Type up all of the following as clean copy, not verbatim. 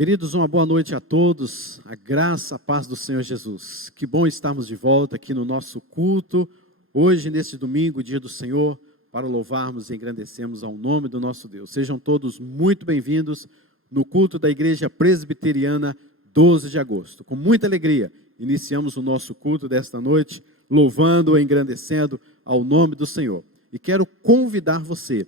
Queridos, uma boa noite a todos, a graça, a paz do Senhor Jesus. Que bom estarmos de volta aqui no nosso culto, hoje, neste domingo, dia do Senhor, para louvarmos e engrandecermos ao nome do nosso Deus. Sejam todos muito bem-vindos no culto da Igreja Presbiteriana 12 de agosto. Com muita alegria, iniciamos o nosso culto desta noite, louvando e engrandecendo ao nome do Senhor. E quero convidar você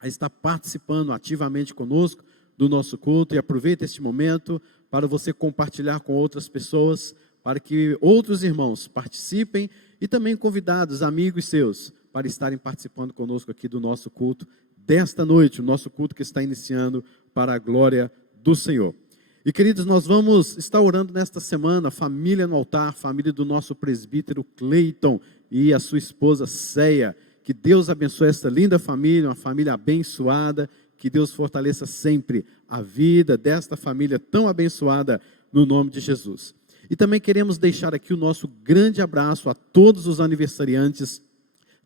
a estar participando ativamente conosco do nosso culto, e aproveita este momento para você compartilhar com outras pessoas, para que outros irmãos participem, e também convidados, amigos seus, para estarem participando conosco aqui do nosso culto desta noite, o nosso culto que está iniciando para a glória do Senhor. E queridos, nós vamos estar orando nesta semana, família no altar, família do nosso presbítero Cleiton e a sua esposa Ceia. Que Deus abençoe esta linda família, uma família abençoada. Que Deus fortaleça sempre a vida desta família tão abençoada no nome de Jesus. E também queremos deixar aqui o nosso grande abraço a todos os aniversariantes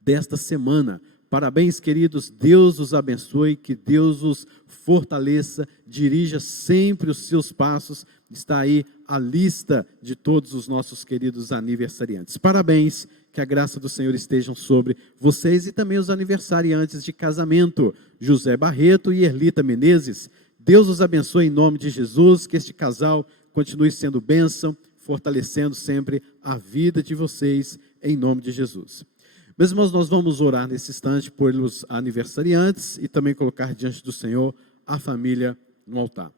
desta semana. Parabéns, queridos, Deus os abençoe, que Deus os fortaleça, dirija sempre os seus passos. Está aí a lista de todos os nossos queridos aniversariantes. Parabéns, que a graça do Senhor esteja sobre vocês e também os aniversariantes de casamento, José Barreto e Erlita Menezes. Deus os abençoe em nome de Jesus, que este casal continue sendo bênção, fortalecendo sempre a vida de vocês em nome de Jesus. Meus irmãos, nós vamos orar nesse instante pelos aniversariantes e também colocar diante do Senhor a família no altar.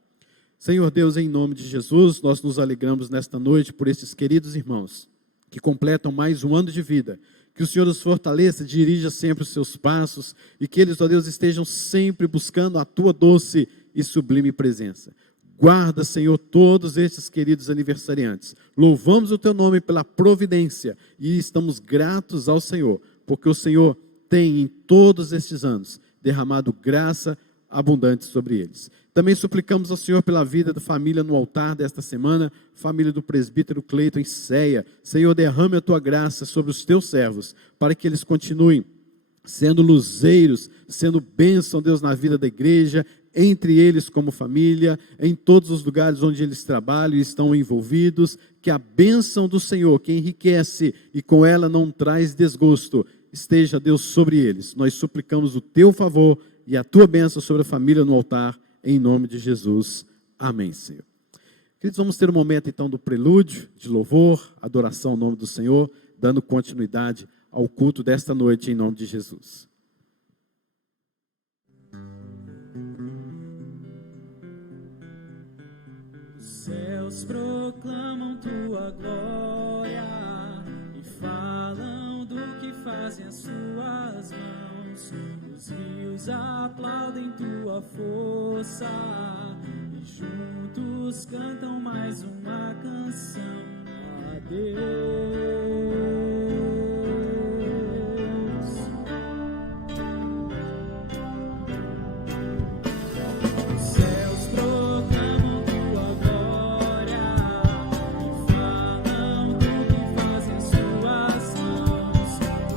Senhor Deus, em nome de Jesus, nós nos alegramos nesta noite por esses queridos irmãos que completam mais um ano de vida. Que o Senhor os fortaleça, dirija sempre os seus passos e que eles, ó Deus, estejam sempre buscando a Tua doce e sublime presença. Guarda, Senhor, todos estes queridos aniversariantes. Louvamos o Teu nome pela providência e estamos gratos ao Senhor, porque o Senhor tem em todos estes anos derramado graça abundante sobre eles. Também suplicamos ao Senhor pela vida da família no altar desta semana, família do presbítero Cleiton em Ceia. Senhor, derrame a Tua graça sobre os Teus servos, para que eles continuem sendo luzeiros, sendo bênção, Deus, na vida da igreja, entre eles como família, em todos os lugares onde eles trabalham e estão envolvidos. Que a bênção do Senhor, que enriquece e com ela não traz desgosto, esteja, Deus, sobre eles. Nós suplicamos o Teu favor e a Tua bênção sobre a família no altar, em nome de Jesus. Amém, Senhor. Queridos, vamos ter um momento então do prelúdio, de louvor, adoração ao nome do Senhor, dando continuidade ao culto desta noite, em nome de Jesus. Os céus proclamam Tua glória e falam do que fazem as Suas mãos. Os rios aplaudem Tua força e juntos cantam mais uma canção a Deus. Os céus proclamam Tua glória e falam do que fazem as Suas mãos.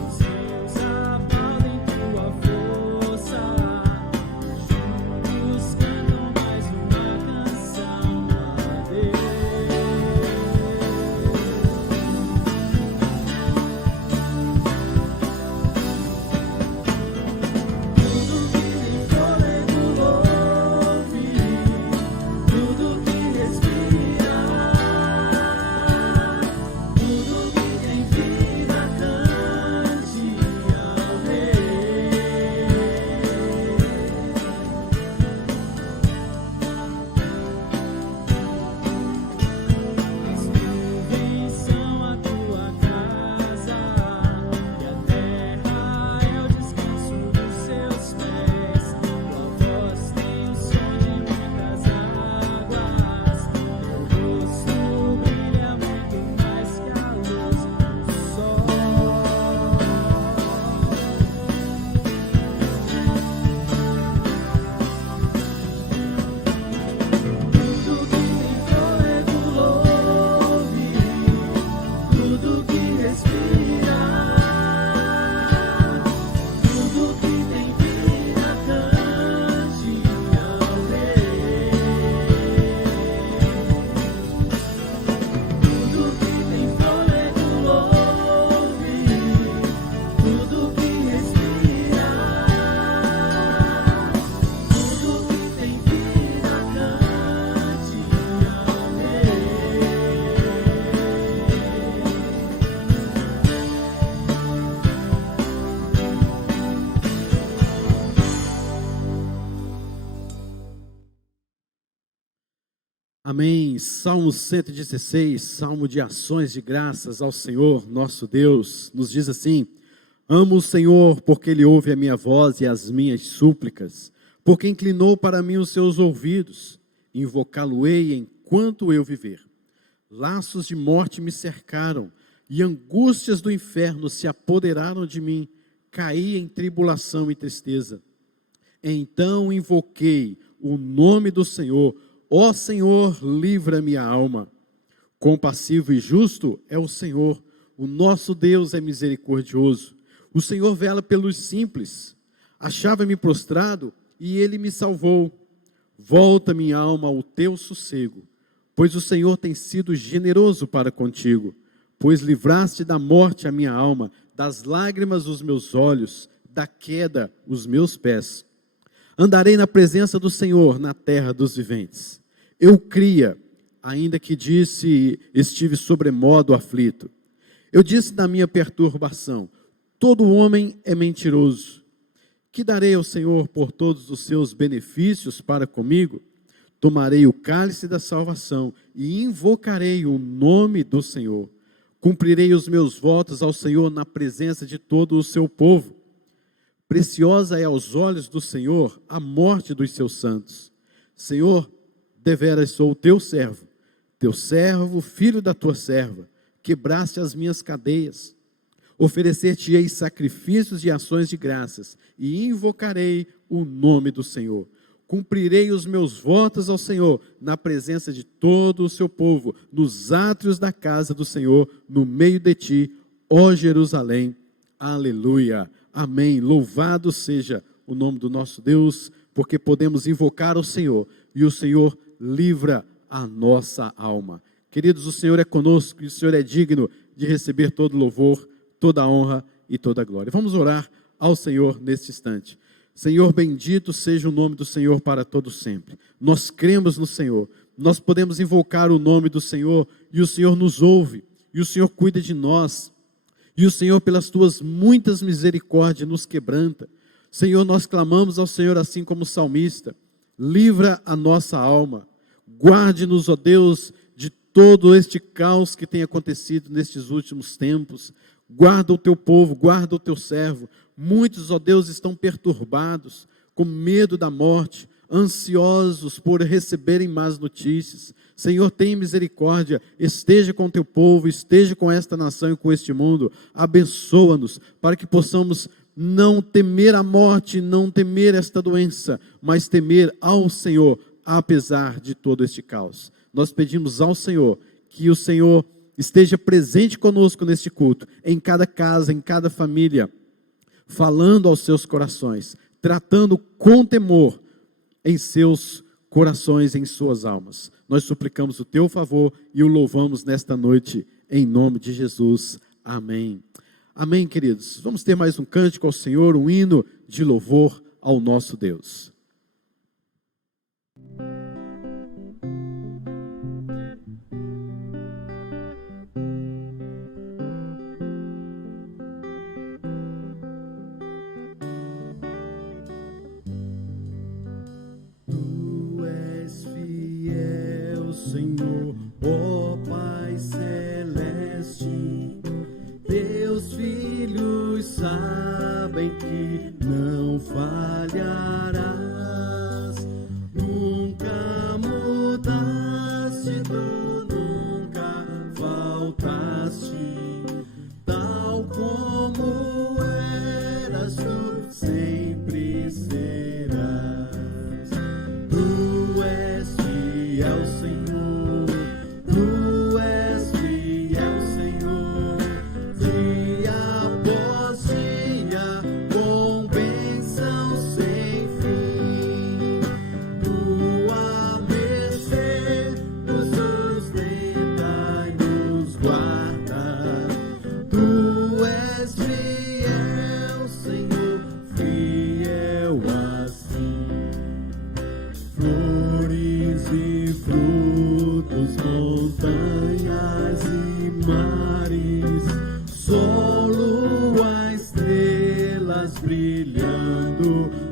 Os rios aplaudem Tua força, juntos cantam mais uma canção a Deus. Amém. Salmo 116, salmo de ações de graças ao Senhor, nosso Deus, nos diz assim: amo o Senhor porque Ele ouve a minha voz e as minhas súplicas, porque inclinou para mim os seus ouvidos, invocá-lo-ei enquanto eu viver. Laços de morte me cercaram, e angústias do inferno se apoderaram de mim, caí em tribulação e tristeza. Então invoquei o nome do Senhor, ó Senhor, livra minha alma. Compassivo e justo é o Senhor, o nosso Deus é misericordioso. O Senhor vela pelos simples. Achava-me prostrado e Ele me salvou. Volta minha alma ao teu sossego, pois o Senhor tem sido generoso para contigo. Pois livraste da morte a minha alma, das lágrimas os meus olhos, da queda os meus pés. Andarei na presença do Senhor, na terra dos viventes. Eu cria, ainda que estive sobremodo aflito. Eu disse na minha perturbação: todo homem é mentiroso. Que darei ao Senhor por todos os seus benefícios para comigo? Tomarei o cálice da salvação e invocarei o nome do Senhor. Cumprirei os meus votos ao Senhor na presença de todo o seu povo. Preciosa é aos olhos do Senhor a morte dos seus santos. Senhor, deveras sou teu servo, filho da tua serva. Quebraste as minhas cadeias. Oferecer-te-ei sacrifícios e ações de graças, e invocarei o nome do Senhor. Cumprirei os meus votos ao Senhor, na presença de todo o seu povo, nos átrios da casa do Senhor, no meio de ti, ó Jerusalém. Aleluia. Amém. Louvado seja o nome do nosso Deus, porque podemos invocar o Senhor, e o Senhor livra a nossa alma. Queridos, o Senhor é conosco, e o Senhor é digno de receber todo louvor, toda a honra e toda a glória. Vamos orar ao Senhor neste instante. Senhor, bendito seja o nome do Senhor para todo sempre. Nós cremos no Senhor, nós podemos invocar o nome do Senhor, e o Senhor nos ouve, e o Senhor cuida de nós, e o Senhor, pelas tuas muitas misericórdias, nos quebranta. Senhor, nós clamamos ao Senhor assim como o salmista: livra a nossa alma, guarde-nos, ó Deus, de todo este caos que tem acontecido nestes últimos tempos. Guarda o teu povo, guarda o teu servo. Muitos, ó Deus, estão perturbados, com medo da morte, ansiosos por receberem más notícias. Senhor, tenha misericórdia, esteja com o teu povo, esteja com esta nação e com este mundo. Abençoa-nos, para que possamos não temer a morte, não temer esta doença, mas temer ao Senhor, apesar de todo este caos. Nós pedimos ao Senhor, que o Senhor esteja presente conosco neste culto, em cada casa, em cada família, falando aos seus corações, tratando com temor em seus corações, em suas almas. Nós suplicamos o teu favor e o louvamos nesta noite, em nome de Jesus. Amém. Amém, queridos. Vamos ter mais um cântico ao Senhor, um hino de louvor ao nosso Deus. Senhor, ó Pai celeste, teus filhos sabem que não falharás, nunca mudaste, tu nunca faltaste, tal como eras, tu sempre serás. Tu és fiel, Senhor.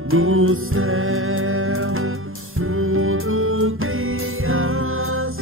No céu, tudo criaste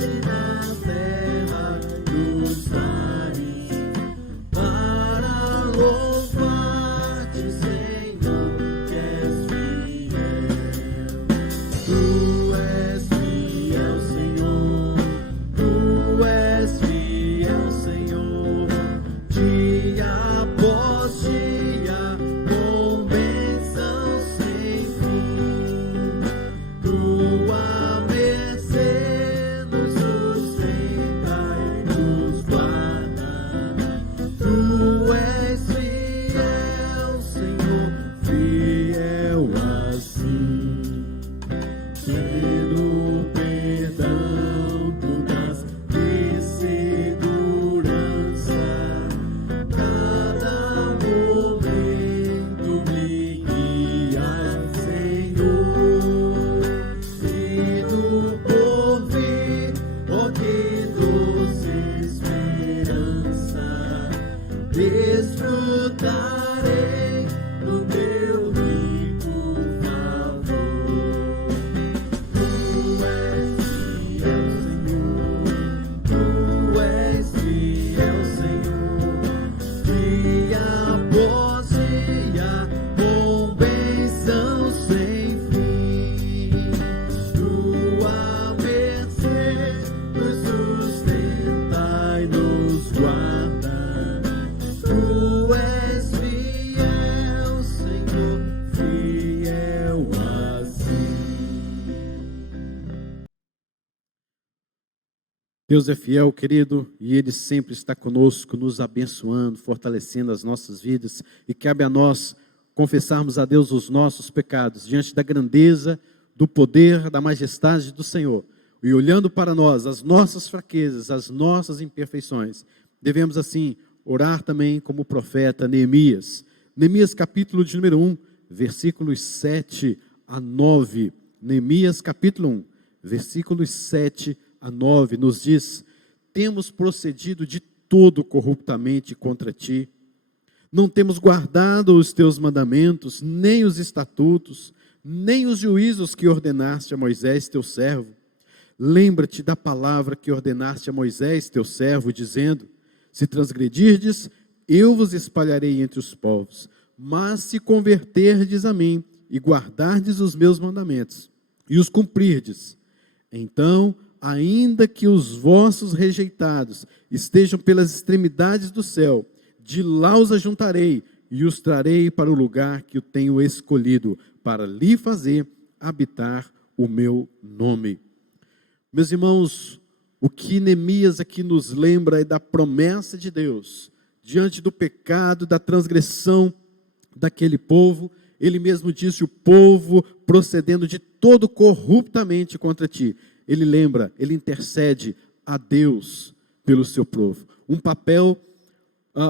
confiarei no teu rico favor. Tu és fiel, Senhor, tu és fiel, Senhor, e a poesia com bênção sem fim. Tua mercê nos sustenta e nos guarda. Tu és fiel, Senhor, fiel assim. Deus é fiel, querido, e Ele sempre está conosco, nos abençoando, fortalecendo as nossas vidas, e cabe a nós confessarmos a Deus os nossos pecados, diante da grandeza, do poder, da majestade do Senhor, e olhando para nós, as nossas fraquezas, as nossas imperfeições, devemos assim orar também como o profeta Neemias. Neemias capítulo de número 1, versículos 7 a 9, Neemias capítulo 1, versículos 7 a 9, nos diz: temos procedido de todo corruptamente contra ti, não temos guardado os teus mandamentos, nem os estatutos, nem os juízos que ordenaste a Moisés teu servo. Lembra-te da palavra que ordenaste a Moisés teu servo, dizendo: se transgredirdes, eu vos espalharei entre os povos, mas se converterdes a mim e guardardes os meus mandamentos e os cumprirdes, então, ainda que os vossos rejeitados estejam pelas extremidades do céu, de lá os ajuntarei e os trarei para o lugar que eu tenho escolhido, para lhe fazer habitar o meu nome. Meus irmãos, o que Neemias aqui nos lembra é da promessa de Deus, diante do pecado, da transgressão daquele povo. Ele mesmo disse: o povo procedendo de todo corruptamente contra ti. Ele lembra, ele intercede a Deus pelo seu povo. Um papel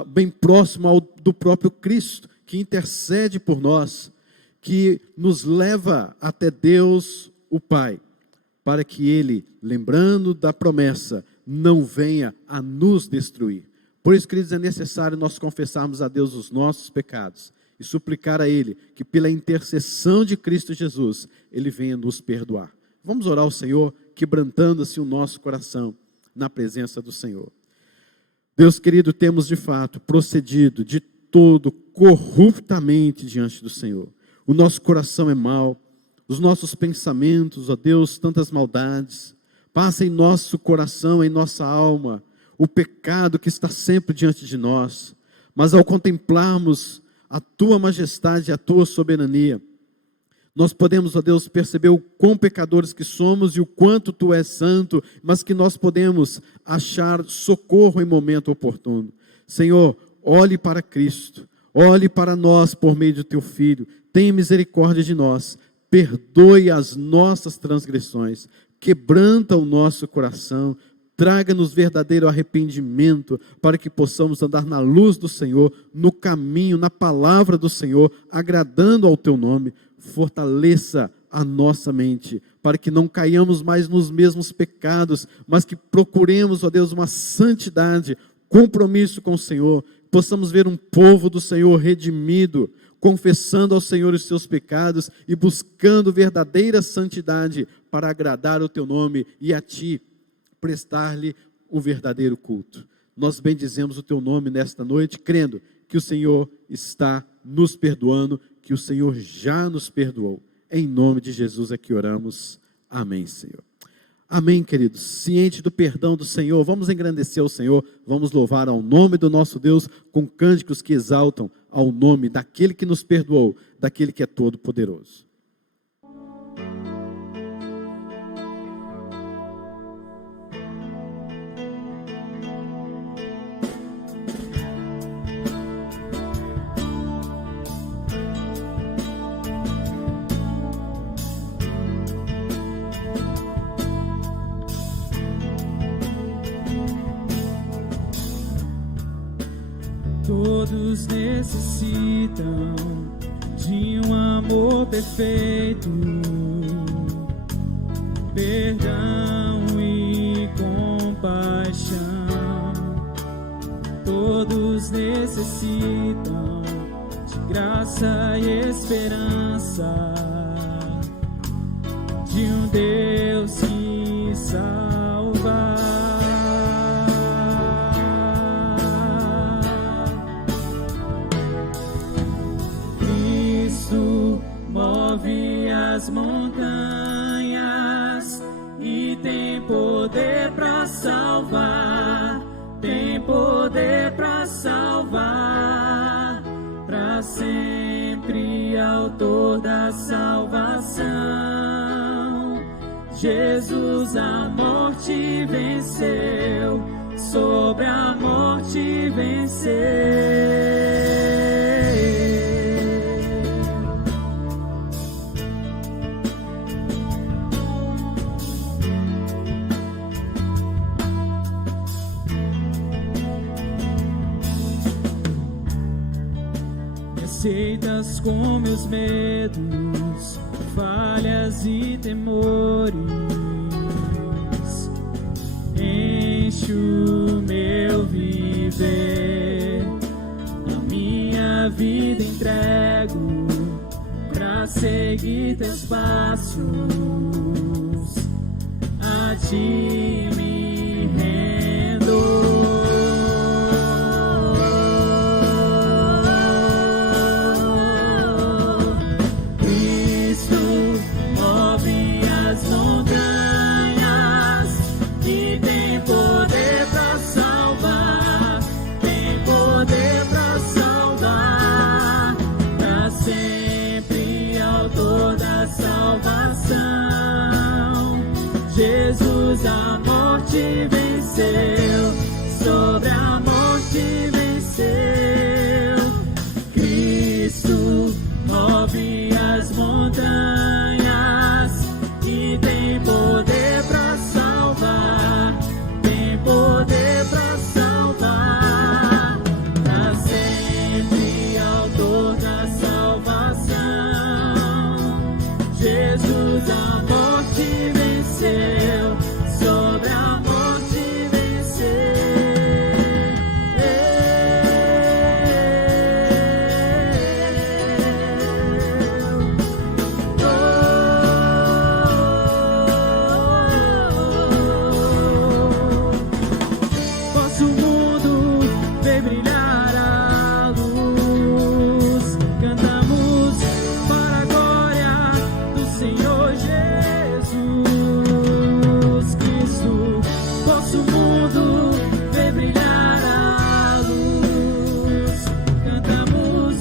bem próximo ao do próprio Cristo, que intercede por nós, que nos leva até Deus, o Pai, para que Ele, lembrando da promessa, não venha a nos destruir. Por isso, queridos, é necessário nós confessarmos a Deus os nossos pecados e suplicar a Ele que, pela intercessão de Cristo Jesus, Ele venha nos perdoar. Vamos orar ao Senhor, quebrantando-se o nosso coração na presença do Senhor. Deus querido, temos de fato procedido de todo corruptamente diante do Senhor. O nosso coração é mau, os nossos pensamentos, ó Deus, tantas maldades. Passa em nosso coração, em nossa alma, o pecado que está sempre diante de nós. Mas ao contemplarmos a Tua majestade e a Tua soberania, nós podemos, ó Deus, perceber o quão pecadores que somos e o quanto Tu és santo, mas que nós podemos achar socorro em momento oportuno. Senhor, olhe para Cristo, olhe para nós por meio do Teu Filho, tenha misericórdia de nós, perdoe as nossas transgressões, quebranta o nosso coração, traga-nos verdadeiro arrependimento, para que possamos andar na luz do Senhor, no caminho, na palavra do Senhor, agradando ao Teu nome. Fortaleça a nossa mente, para que não caiamos mais nos mesmos pecados, mas que procuremos, ó Deus, uma santidade, compromisso com o Senhor, possamos ver um povo do Senhor redimido, confessando ao Senhor os seus pecados e buscando verdadeira santidade para agradar o Teu nome e a Ti prestar-lhe um verdadeiro culto. Nós bendizemos o Teu nome nesta noite, crendo que o Senhor está nos perdoando, que o Senhor já nos perdoou. Em nome de Jesus é que oramos. Amém, Senhor. Amém, queridos. Ciente do perdão do Senhor, vamos engrandecer o Senhor, vamos louvar ao nome do nosso Deus com cânticos que exaltam ao nome daquele que nos perdoou, daquele que é todo poderoso. Todos necessitam de um amor perfeito, perdão e compaixão. Todos necessitam graça e esperança de um Deus que salva. Cristo move as montanhas e tem poder para salvar, tem poder para salvar, para sempre autor da salvação. Jesus a morte venceu, sobre a morte venceu. Aceitas com meus medos, falhas e temores, enche o meu viver, a minha vida entrego pra seguir teus passos, a ti me rendo. Jesus a morte venceu, sobre a morte venceu. Cristo move as montanhas e tem poder para salvar, tem poder para salvar, para sempre autor da salvação. Jesus a morte venceu, sobre a morte venceu. Posso o mundo ver brilhar a luz, cantamos para a glória do Senhor Jesus Cristo. Posso o mundo ver brilhar a luz, cantamos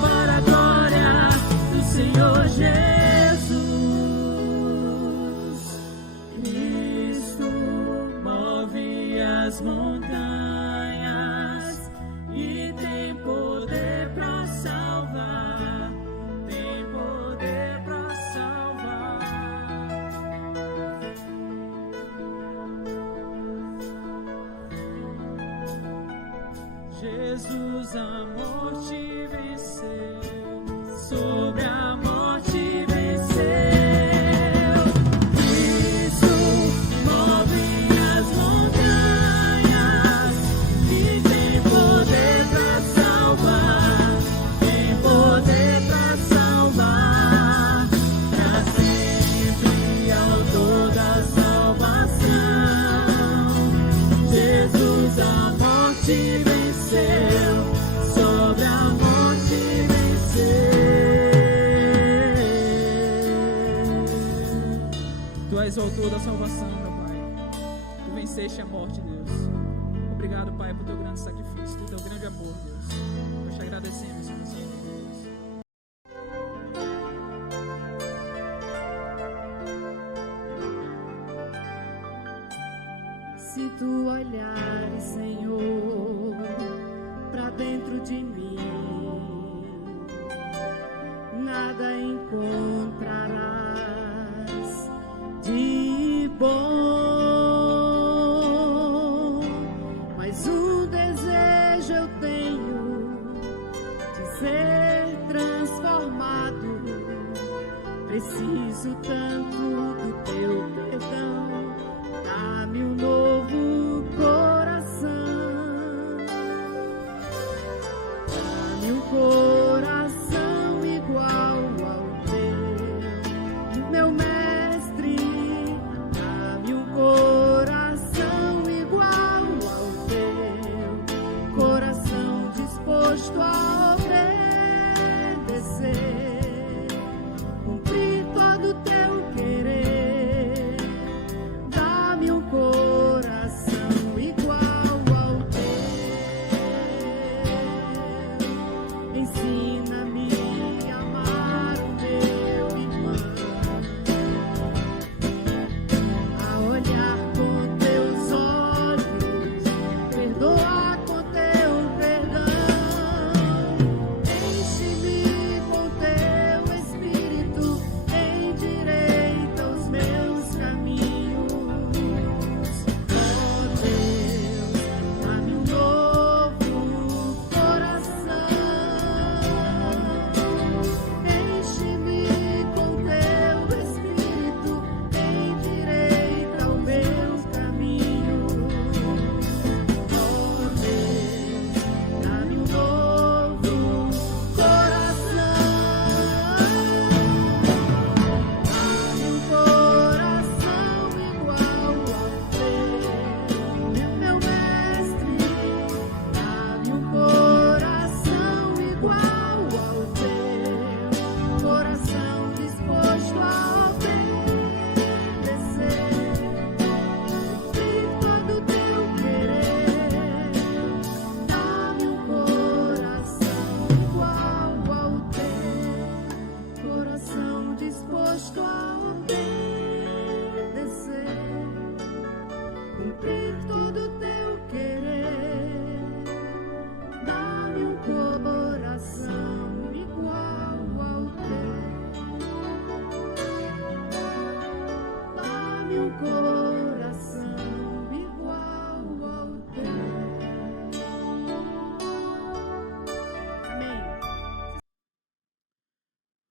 para a glória do Senhor Jesus. Cristo move as montanhas e tem poder para salvar, tem poder para salvar. Jesus a morte venceu, sobre a morte venceu. Cristo move as montanhas e tem poder para salvar, tem poder para salvar, para sempre autor da salvação. Jesus a morte venceu, sobre a morte venceu. Tu és o autor da salvação, meu Pai. Tu venceste a morte, Deus. Obrigado, Pai, por teu grande sacrifício, por teu grande amor, Deus. Nós te agradecemos, Senhor Deus. Se tu olhares, Senhor, pra dentro de mim, nada encontrarás de bom, mas um desejo eu tenho de ser transformado. Preciso tanto do teu perdão, dá-me um novo coração, dá-me um coração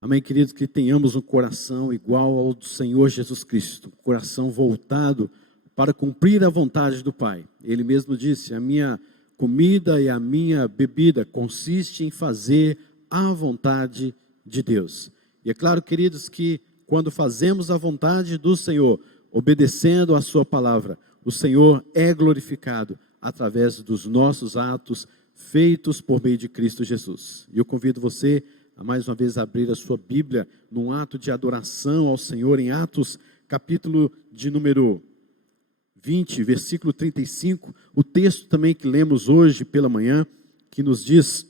Amém, queridos, que tenhamos um coração igual ao do Senhor Jesus Cristo, um coração voltado para cumprir a vontade do Pai. Ele mesmo disse: a minha comida e a minha bebida consiste em fazer a vontade de Deus. E é claro, queridos, que quando fazemos a vontade do Senhor, obedecendo a sua palavra, o Senhor é glorificado através dos nossos atos feitos por meio de Cristo Jesus. E eu convido você a mais uma vez abrir a sua Bíblia num ato de adoração ao Senhor, em Atos, capítulo de número 20, versículo 35, o texto também que lemos hoje pela manhã, que nos diz: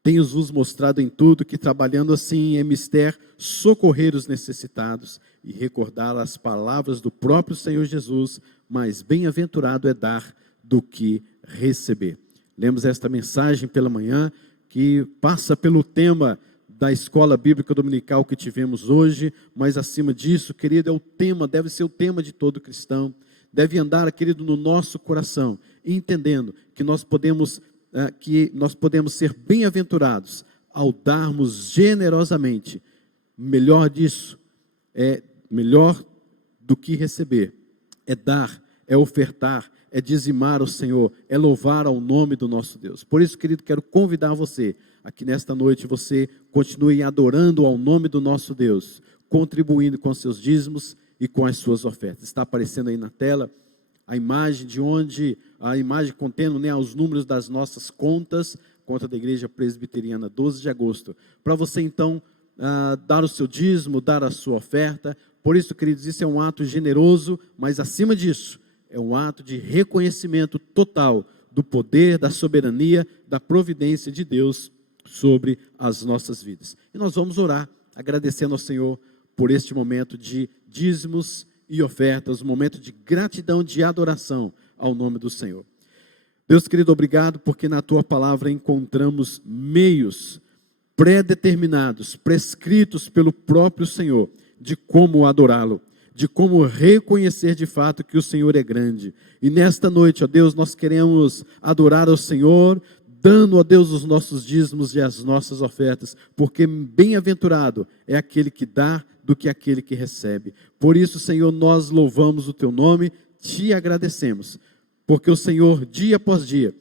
tenho-vos mostrado em tudo que, trabalhando assim, é mister socorrer os necessitados e recordar as palavras do próprio Senhor Jesus, mas bem-aventurado é dar do que receber. Lemos esta mensagem pela manhã, que passa pelo tema da escola bíblica dominical que tivemos hoje, mas acima disso, querido, é o tema, deve ser o tema de todo cristão, deve andar, querido, no nosso coração, entendendo que nós podemos ser bem-aventurados ao darmos generosamente. Melhor disso, melhor do que receber, é dar, é ofertar, é dizimar o Senhor, é louvar ao nome do nosso Deus. Por isso, querido, quero convidar você, aqui nesta noite, você continue adorando ao nome do nosso Deus, contribuindo com seus dízimos e com as suas ofertas. Está aparecendo aí na tela a imagem contendo, né, os números das nossas contas, conta da Igreja Presbiteriana, 12 de agosto, para você então dar o seu dízimo, dar a sua oferta. Por isso, queridos, isso é um ato generoso, mas acima disso, é um ato de reconhecimento total do poder, da soberania, da providência de Deus sobre as nossas vidas. E nós vamos orar, agradecendo ao Senhor por este momento de dízimos e ofertas, um momento de gratidão, de adoração ao nome do Senhor. Deus querido, obrigado, porque na Tua palavra encontramos meios pré-determinados, prescritos pelo próprio Senhor, de como adorá-lo, de como reconhecer de fato que o Senhor é grande. E nesta noite, ó Deus, nós queremos adorar ao Senhor, dando, ó Deus, os nossos dízimos e as nossas ofertas, porque bem-aventurado é aquele que dá do que aquele que recebe. Por isso, Senhor, nós louvamos o Teu nome, Te agradecemos, porque o Senhor, dia após dia,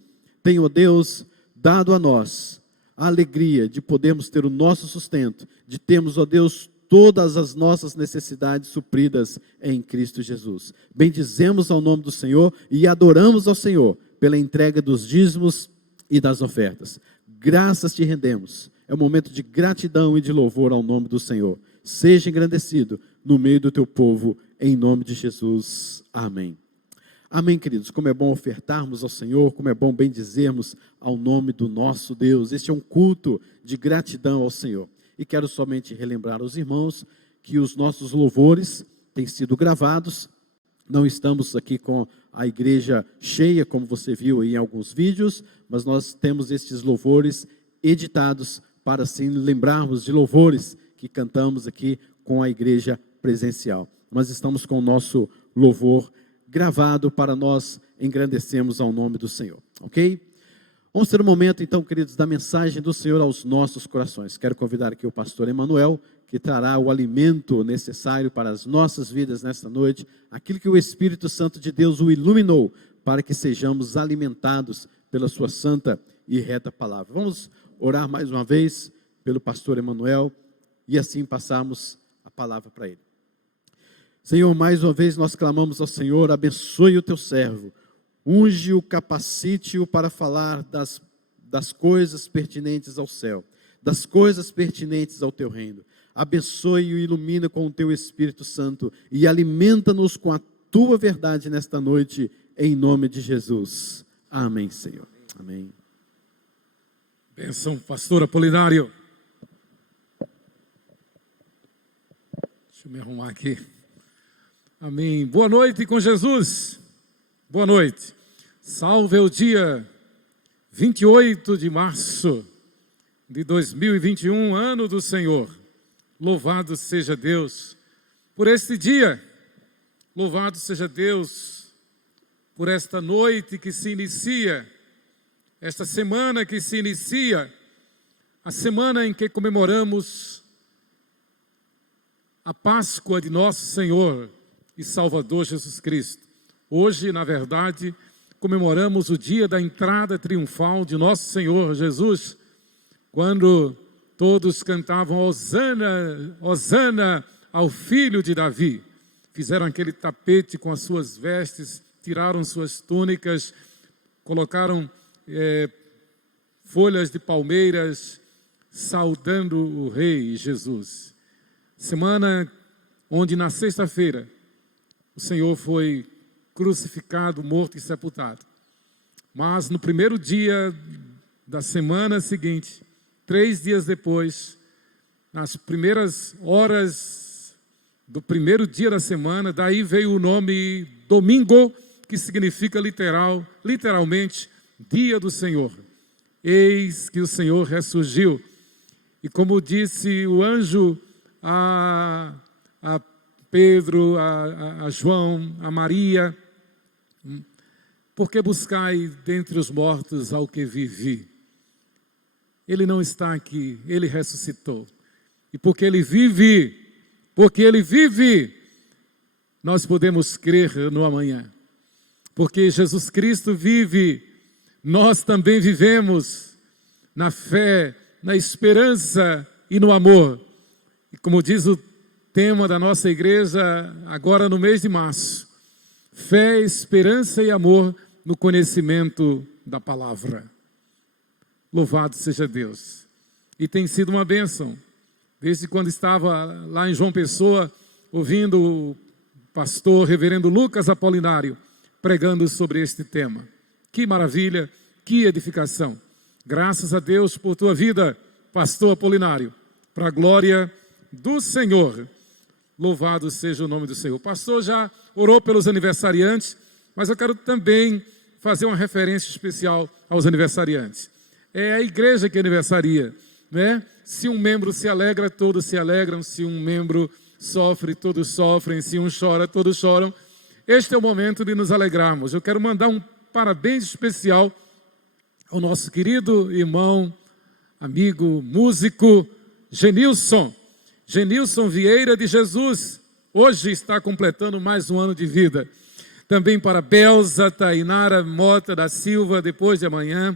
tem, ó Deus, dado a nós a alegria de podermos ter o nosso sustento, de termos, ó Deus, todas as nossas necessidades supridas em Cristo Jesus. Bendizemos ao nome do Senhor e adoramos ao Senhor pela entrega dos dízimos e das ofertas. Graças Te rendemos. É um momento de gratidão e de louvor ao nome do Senhor. Seja engrandecido no meio do Teu povo, em nome de Jesus. Amém. Amém, queridos. Como é bom ofertarmos ao Senhor, como é bom bendizermos ao nome do nosso Deus. Este é um culto de gratidão ao Senhor. E quero somente relembrar aos irmãos que os nossos louvores têm sido gravados. Não estamos aqui com a igreja cheia, como você viu aí em alguns vídeos, mas nós temos estes louvores editados para assim lembrarmos de louvores que cantamos aqui com a igreja presencial. Mas estamos com o nosso louvor gravado para nós engrandecermos ao nome do Senhor, ok? Vamos ter um momento, então, queridos, da mensagem do Senhor aos nossos corações. Quero convidar aqui o pastor Emanuel, que trará o alimento necessário para as nossas vidas nesta noite, aquilo que o Espírito Santo de Deus o iluminou, para que sejamos alimentados pela sua santa e reta palavra. Vamos orar mais uma vez pelo pastor Emanuel e assim passarmos a palavra para ele. Senhor, mais uma vez nós clamamos ao Senhor: abençoe o teu servo, unge-o, capacite-o para falar das coisas pertinentes ao céu, das coisas pertinentes ao teu reino. Abençoe e ilumina com o teu Espírito Santo e alimenta-nos com a tua verdade nesta noite, em nome de Jesus. Amém, Senhor. Amém. Bênção, pastor Apolinário. Deixa eu me arrumar aqui. Amém. Boa noite com Jesus. Boa noite. Salve o dia 28 de março de 2021, ano do Senhor. Louvado seja Deus por este dia. Louvado seja Deus por esta noite que se inicia, esta semana que se inicia, a semana em que comemoramos a Páscoa de nosso Senhor e Salvador Jesus Cristo. Hoje, na verdade, comemoramos o dia da entrada triunfal de nosso Senhor Jesus, quando todos cantavam Hosana, Hosana ao filho de Davi. Fizeram aquele tapete com as suas vestes, tiraram suas túnicas, colocaram folhas de palmeiras, saudando o Rei Jesus. Semana onde na sexta-feira o Senhor foi crucificado, morto e sepultado. Mas no primeiro dia da semana seguinte, 3 dias depois, nas primeiras horas do primeiro dia da semana, daí veio o nome domingo, que significa literalmente, dia do Senhor. Eis que o Senhor ressurgiu. E como disse o anjo a Pedro, a João, a Maria, por que buscai dentre os mortos ao que vive? Ele não está aqui, ele ressuscitou. E porque ele vive, nós podemos crer no amanhã. Porque Jesus Cristo vive, nós também vivemos na fé, na esperança e no amor. E como diz o tema da nossa igreja, agora no mês de março, fé, esperança e amor no conhecimento da palavra. Louvado seja Deus. E tem sido uma bênção. Desde quando estava lá em João Pessoa, ouvindo o pastor reverendo Lucas Apolinário, pregando sobre este tema. Que maravilha, que edificação. Graças a Deus por tua vida, pastor Apolinário, para a glória do Senhor. Louvado seja o nome do Senhor. O pastor já orou pelos aniversariantes, mas eu quero também fazer uma referência especial aos aniversariantes. É a igreja que aniversaria, né? Se um membro se alegra, todos se alegram. Se um membro sofre, todos sofrem. Se um chora, todos choram. Este é o momento de nos alegrarmos. Eu quero mandar um parabéns especial ao nosso querido irmão, amigo, músico, Genilson Vieira de Jesus. Hoje está completando mais um ano de vida. Também para Belza Tainara Mota da Silva, depois de amanhã.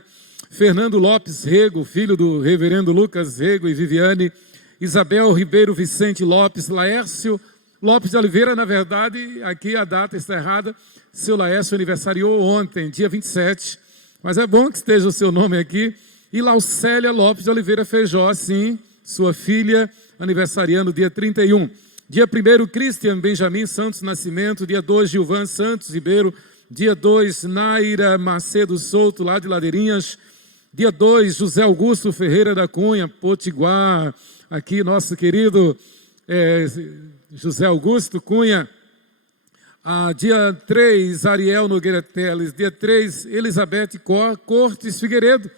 Fernando Lopes Rego, filho do reverendo Lucas Rego e Viviane. Isabel Ribeiro Vicente Lopes. Laércio Lopes de Oliveira, na verdade, aqui a data está errada. Seu Laércio aniversariou ontem, dia 27. Mas é bom que esteja o seu nome aqui. E Laucélia Lopes de Oliveira Feijó, sim, sua filha, aniversariando dia 31. Dia 1º, Cristian Benjamin Santos Nascimento. Dia 2, Gilvan Santos Ribeiro. Dia 2, Naira Macedo Souto, lá de Ladeirinhas. Dia 2, José Augusto Ferreira da Cunha, Potiguar. Aqui, nosso querido José Augusto Cunha. Dia 3, Ariel Nogueira Teles. Dia 3, Elizabeth Cortes Figueiredo.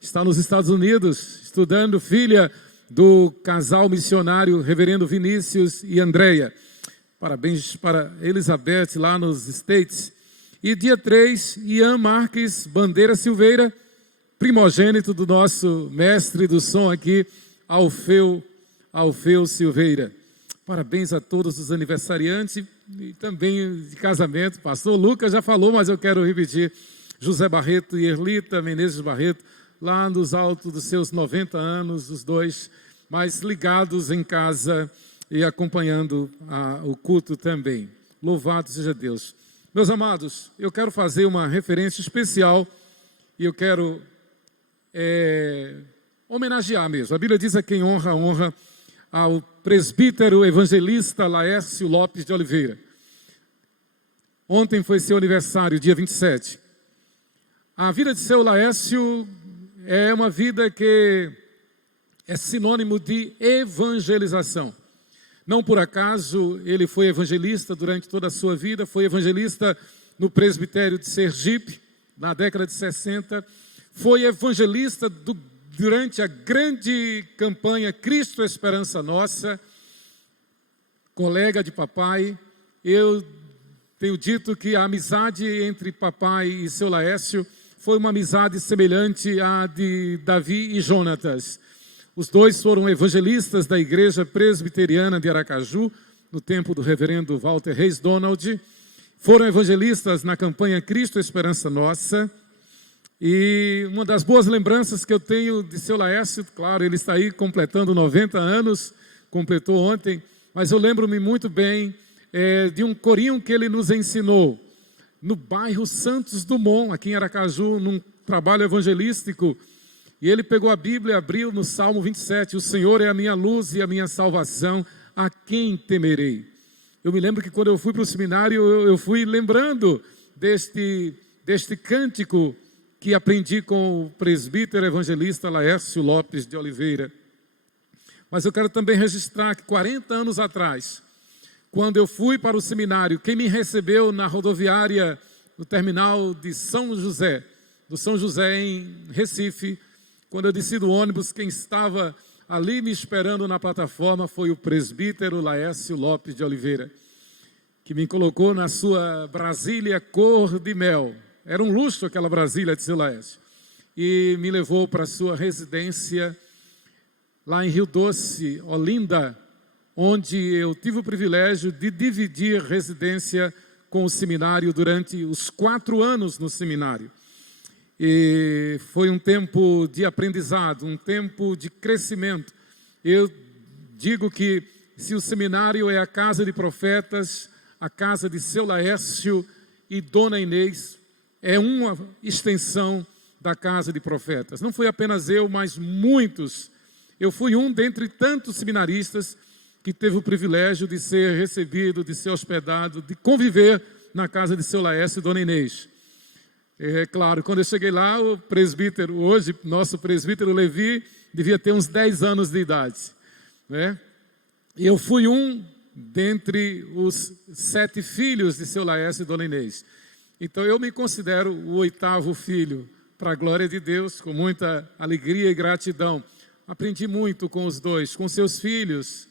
Está nos Estados Unidos, estudando, filha do casal missionário reverendo Vinícius e Andréia. Parabéns para Elizabeth lá nos States. E dia 3, Ian Marques Bandeira Silveira, primogênito do nosso mestre do som aqui, Alfeu Silveira. Parabéns a todos os aniversariantes e também de casamento. Pastor Lucas já falou, mas eu quero repetir. José Barreto e Erlita Menezes Barreto, lá nos altos dos seus 90 anos, os dois, mas ligados em casa e acompanhando o culto também. Louvado seja Deus. Meus amados, eu quero fazer uma referência especial e eu quero homenagear mesmo. A Bíblia diz a quem honra, honra ao presbítero evangelista Laércio Lopes de Oliveira. Ontem foi seu aniversário, dia 27. A vida de seu Laércio é uma vida que é sinônimo de evangelização. Não por acaso ele foi evangelista durante toda a sua vida, foi evangelista no presbitério de Sergipe, na década de 60, foi evangelista durante a grande campanha Cristo Esperança Nossa, colega de papai. Eu tenho dito que a amizade entre papai e seu Laércio foi uma amizade semelhante à de Davi e Jonatas. Os dois foram evangelistas da Igreja Presbiteriana de Aracaju, no tempo do reverendo Walter Reis Donald. Foram evangelistas na campanha Cristo Esperança Nossa. E uma das boas lembranças que eu tenho de seu Laércio, claro, ele está aí completando 90 anos, completou ontem, mas eu lembro-me muito bem de um corinho que ele nos ensinou no bairro Santos Dumont, aqui em Aracaju, num trabalho evangelístico. E ele pegou a Bíblia e abriu no Salmo 27, o Senhor é a minha luz e a minha salvação, a quem temerei? Eu me lembro que quando eu fui para o seminário, eu fui lembrando deste cântico que aprendi com o presbítero evangelista Laércio Lopes de Oliveira. Mas eu quero também registrar que 40 anos atrás, quando eu fui para o seminário, quem me recebeu na rodoviária, no terminal de São José, do São José em Recife, quando eu desci do ônibus, quem estava ali me esperando na plataforma foi o presbítero Laércio Lopes de Oliveira, que me colocou na sua Brasília cor de mel. Era um luxo aquela Brasília de seu Laércio. E me levou para a sua residência lá em Rio Doce, Olinda, onde eu tive o privilégio de dividir residência com o seminário durante os 4 anos no seminário. E foi um tempo de aprendizado, um tempo de crescimento. Eu digo que se o seminário é a casa de profetas, a casa de seu Laércio e Dona Inês, é uma extensão da casa de profetas. Não foi apenas eu, mas muitos. Eu fui um dentre tantos seminaristas que teve o privilégio de ser recebido, de ser hospedado, de conviver na casa de seu Laércio e Dona Inês. É claro, quando eu cheguei lá, o presbítero, hoje, nosso presbítero Levi, devia ter uns 10 anos de idade, né? E eu fui um dentre os 7 filhos de seu Laércio e Dona Inês. Então eu me considero o 8º filho, para a glória de Deus, com muita alegria e gratidão. Aprendi muito com os dois, com seus filhos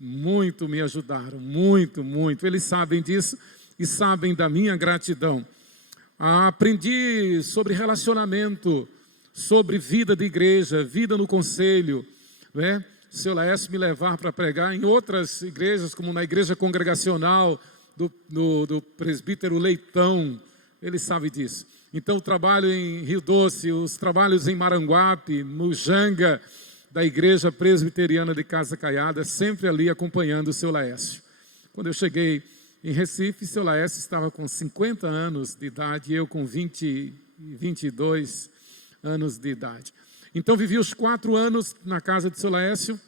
muito me ajudaram, muito, muito. Eles sabem disso e sabem da minha gratidão. Aprendi sobre relacionamento, sobre vida de igreja, vida no conselho, não é? Seu Laércio me levar para pregar em outras igrejas, como na igreja congregacional do presbítero Leitão, ele sabe disso. Então o trabalho em Rio Doce, os trabalhos em Maranguape, no Janga, da igreja presbiteriana de Casa Caiada, sempre ali acompanhando o seu Laércio. Quando eu cheguei em Recife, seu Laércio estava com 50 anos de idade e eu com 22 anos de idade. Então vivi os 4 anos na casa de seu Laércio,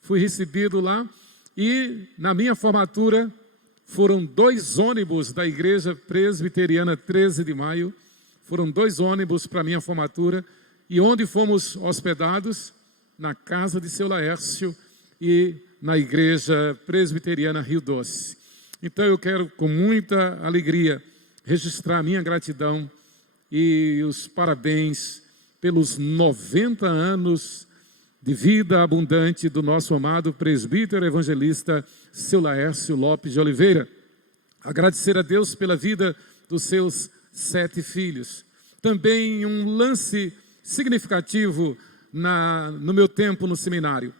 fui recebido lá e na minha formatura foram 2 ônibus da igreja presbiteriana 13 de maio, foram 2 ônibus para a minha formatura. E onde fomos hospedados? Na casa de seu Laércio e na igreja presbiteriana Rio Doce. Então eu quero com muita alegria registrar a minha gratidão e os parabéns pelos 90 anos de vida abundante do nosso amado presbítero evangelista seu Laércio Lopes de Oliveira. Agradecer a Deus pela vida dos seus 7 filhos. Também um lance significativo no meu tempo no seminário.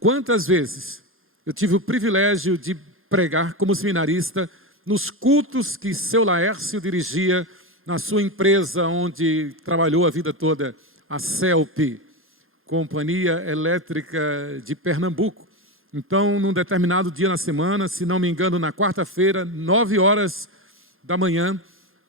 Quantas vezes eu tive o privilégio de pregar como seminarista nos cultos que seu Laércio dirigia na sua empresa onde trabalhou a vida toda, a CELP, Companhia Elétrica de Pernambuco. Então, num determinado dia na semana, se não me engano, na quarta-feira, 9 horas da manhã,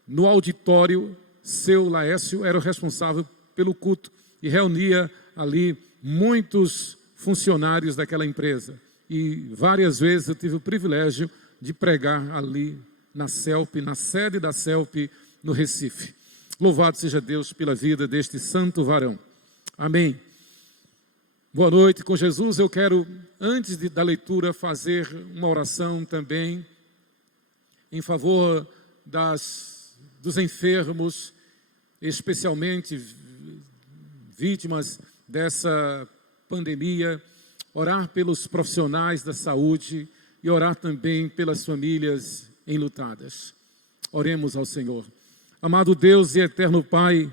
no auditório, seu Laércio era o responsável pelo culto e reunia ali muitos funcionários daquela empresa. E várias vezes eu tive o privilégio de pregar ali na CELP, na sede da CELP, no Recife. Louvado seja Deus pela vida deste santo varão. Amém. Boa noite com Jesus. Eu quero, antes da leitura, fazer uma oração também em favor dos enfermos, especialmente vítimas dessa pandemia, orar pelos profissionais da saúde e orar também pelas famílias enlutadas. Oremos ao Senhor. Amado Deus e eterno Pai,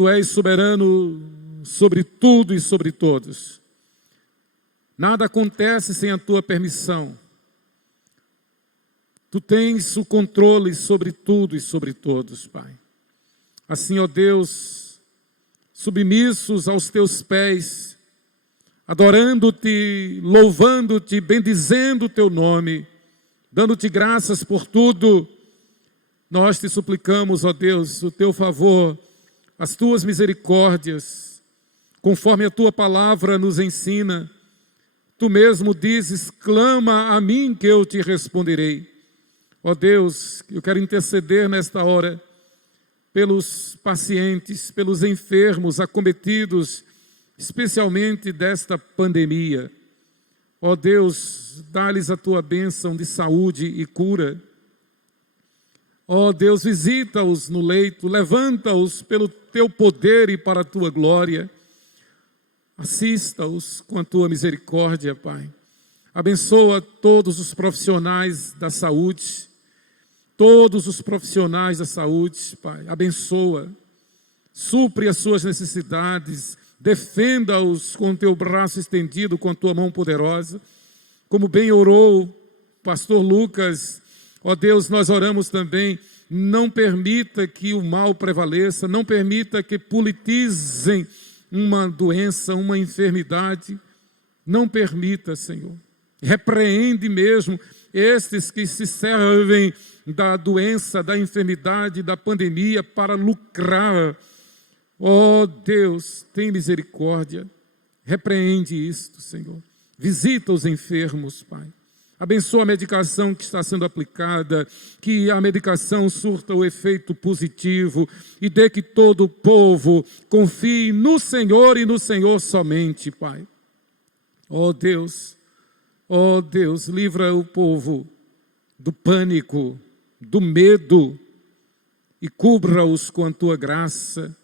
Tu és soberano sobre tudo e sobre todos. Nada acontece sem a Tua permissão. Tu tens o controle sobre tudo e sobre todos, Pai. Assim, ó Deus, submissos aos Teus pés, adorando-Te, louvando-Te, bendizendo o Teu nome, dando-Te graças por tudo, nós Te suplicamos, ó Deus, o Teu favor, as Tuas misericórdias, conforme a Tua palavra nos ensina. Tu mesmo dizes, clama a mim que eu te responderei. Ó Deus, eu quero interceder nesta hora pelos pacientes, pelos enfermos, acometidos, especialmente desta pandemia. Ó Deus, dá-lhes a Tua bênção de saúde e cura. Ó Deus, visita-os no leito, levanta-os pelo Teu poder e para a Tua glória. Assista-os com a Tua misericórdia, Pai. Abençoa todos os profissionais da saúde, todos os profissionais da saúde, Pai. Abençoa, supre as suas necessidades, defenda-os com o Teu braço estendido, com a Tua mão poderosa. Como bem orou o pastor Lucas, ó Deus, nós oramos também, não permita que o mal prevaleça, não permita que politizem uma doença, uma enfermidade, não permita, Senhor. Repreende mesmo estes que se servem da doença, da enfermidade, da pandemia para lucrar. Ó Deus, tem misericórdia, repreende isto, Senhor. Visita os enfermos, Pai. Abençoa a medicação que está sendo aplicada, que a medicação surta o efeito positivo e dê que todo o povo confie no Senhor e no Senhor somente, Pai. Ó Deus, livra o povo do pânico, do medo e cubra-os com a Tua graça,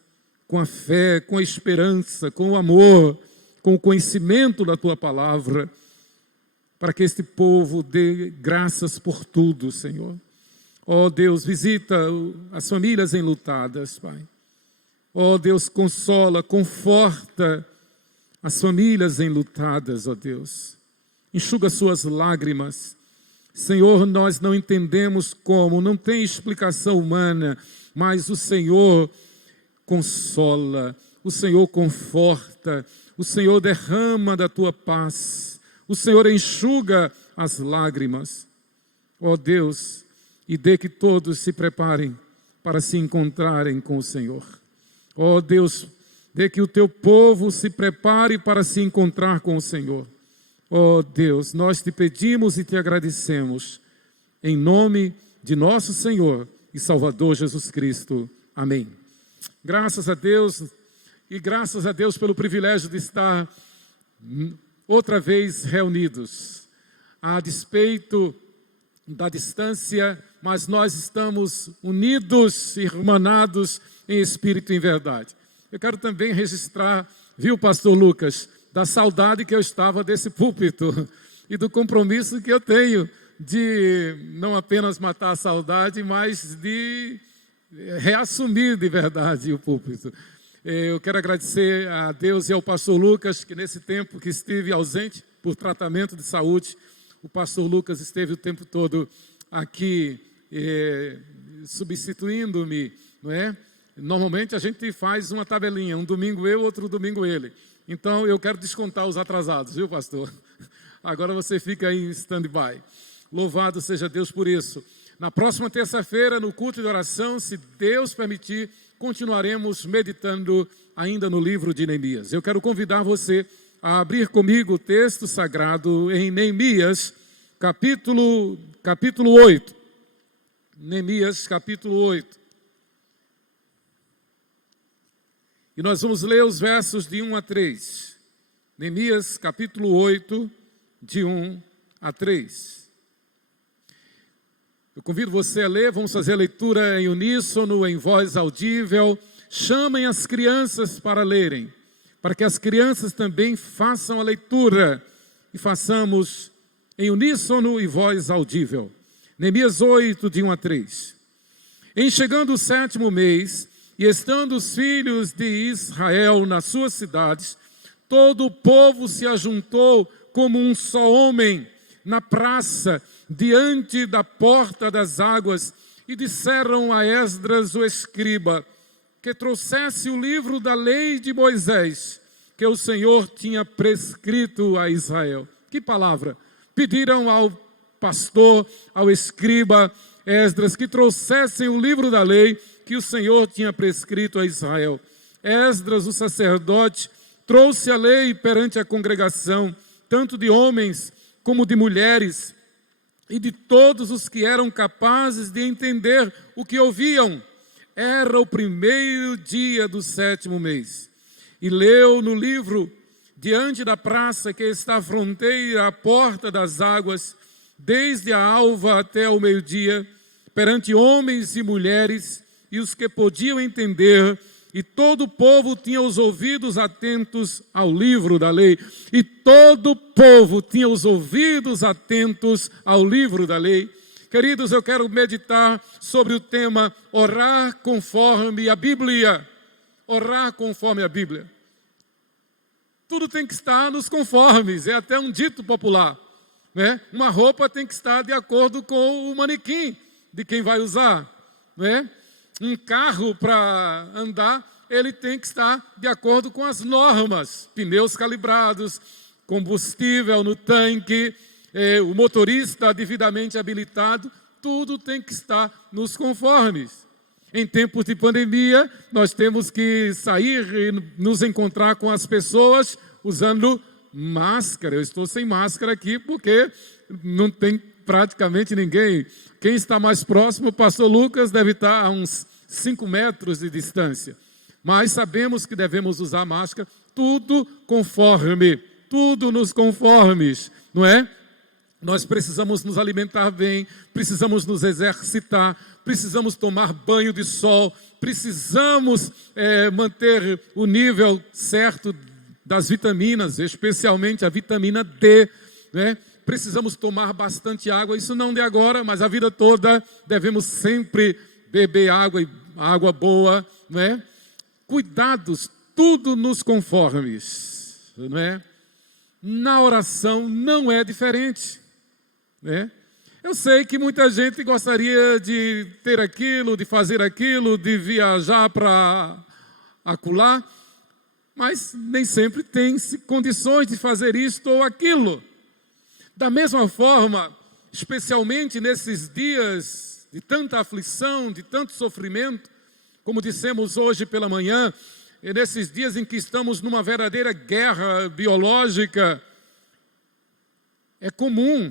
com a fé, com a esperança, com o amor, com o conhecimento da Tua palavra, para que este povo dê graças por tudo, Senhor. Ó Deus, visita as famílias enlutadas, Pai. Ó Deus, consola, conforta as famílias enlutadas, ó Deus. Enxuga suas lágrimas. Senhor, nós não entendemos como, não tem explicação humana, mas o Senhor consola, o Senhor conforta, o Senhor derrama da Tua paz. O Senhor enxuga as lágrimas, ó Deus, e dê que todos se preparem para se encontrarem com o Senhor. Ó Deus, dê que o Teu povo se prepare para se encontrar com o Senhor. Ó Deus, nós Te pedimos e Te agradecemos, em nome de nosso Senhor e Salvador Jesus Cristo. Amém. Graças a Deus, e graças a Deus pelo privilégio de estar outra vez reunidos, a despeito da distância, mas nós estamos unidos, irmanados em espírito e em verdade. Eu quero também registrar, viu, pastor Lucas, da saudade que eu estava desse púlpito e do compromisso que eu tenho de não apenas matar a saudade, mas de reassumir de verdade o púlpito. Eu quero agradecer a Deus e ao pastor Lucas, que nesse tempo que estive ausente por tratamento de saúde, o pastor Lucas esteve o tempo todo aqui substituindo-me, não é? Normalmente a gente faz uma tabelinha, um domingo eu, outro domingo ele. Então eu quero descontar os atrasados, viu, pastor? Agora você fica aí em stand-by. Louvado seja Deus por isso. Na próxima terça-feira, no culto de oração, se Deus permitir, continuaremos meditando ainda no livro de Neemias. Eu quero convidar você a abrir comigo o texto sagrado em Neemias, capítulo 8. Neemias, capítulo 8. E nós vamos ler os versos de 1 a 3. Neemias, capítulo 8, de 1 a 3. Eu convido você a ler, vamos fazer a leitura em uníssono, em voz audível. Chamem as crianças para lerem, para que as crianças também façam a leitura e façamos em uníssono e voz audível. Neemias 8, de 1 a 3. Em chegando o 7º mês, E estando os filhos de Israel nas suas cidades, todo o povo se ajuntou como um só homem na praça, diante da porta das águas, e disseram a Esdras, o escriba, que trouxesse o livro da lei de Moisés, que o Senhor tinha prescrito a Israel. Que palavra! Pediram ao pastor, ao escriba Esdras, que trouxessem o livro da lei que o Senhor tinha prescrito a Israel. Esdras, o sacerdote, trouxe a lei perante a congregação, tanto de homens como de mulheres, e de todos os que eram capazes de entender o que ouviam. Era o 1º dia do 7º mês. E leu no livro, diante da praça que está à fronteira, à porta das águas, desde a alva até o meio-dia, perante homens e mulheres, e os que podiam entender, e todo o povo tinha os ouvidos atentos ao livro da lei. E todo o povo tinha os ouvidos atentos ao livro da lei. Queridos, eu quero meditar sobre o tema orar conforme a Bíblia. Orar conforme a Bíblia. Tudo tem que estar nos conformes, é até um dito popular, né? Uma roupa tem que estar de acordo com o manequim de quem vai usar, né? Um carro para andar, ele tem que estar de acordo com as normas, pneus calibrados, combustível no tanque, o motorista devidamente habilitado, tudo tem que estar nos conformes. Em tempos de pandemia, nós temos que sair e nos encontrar com as pessoas usando máscara. Eu estou sem máscara aqui porque não tem praticamente ninguém. Quem está mais próximo, o pastor Lucas, deve estar a uns 5 metros de distância. Mas sabemos que devemos usar máscara, tudo conforme, tudo nos conformes, não é? Nós precisamos nos alimentar bem, precisamos nos exercitar, precisamos tomar banho de sol, precisamos manter o nível certo das vitaminas, especialmente a vitamina D, né? Precisamos tomar bastante água, isso não de agora, mas a vida toda devemos sempre beber água, e água boa, não é? Cuidados, tudo nos conformes, não é? Na oração não é diferente, né? Eu sei que muita gente gostaria de ter aquilo, de fazer aquilo, de viajar para acolá, mas nem sempre tem condições de fazer isto ou aquilo. Da mesma forma, especialmente nesses dias de tanta aflição, de tanto sofrimento, como dissemos hoje pela manhã, e nesses dias em que estamos numa verdadeira guerra biológica, é comum,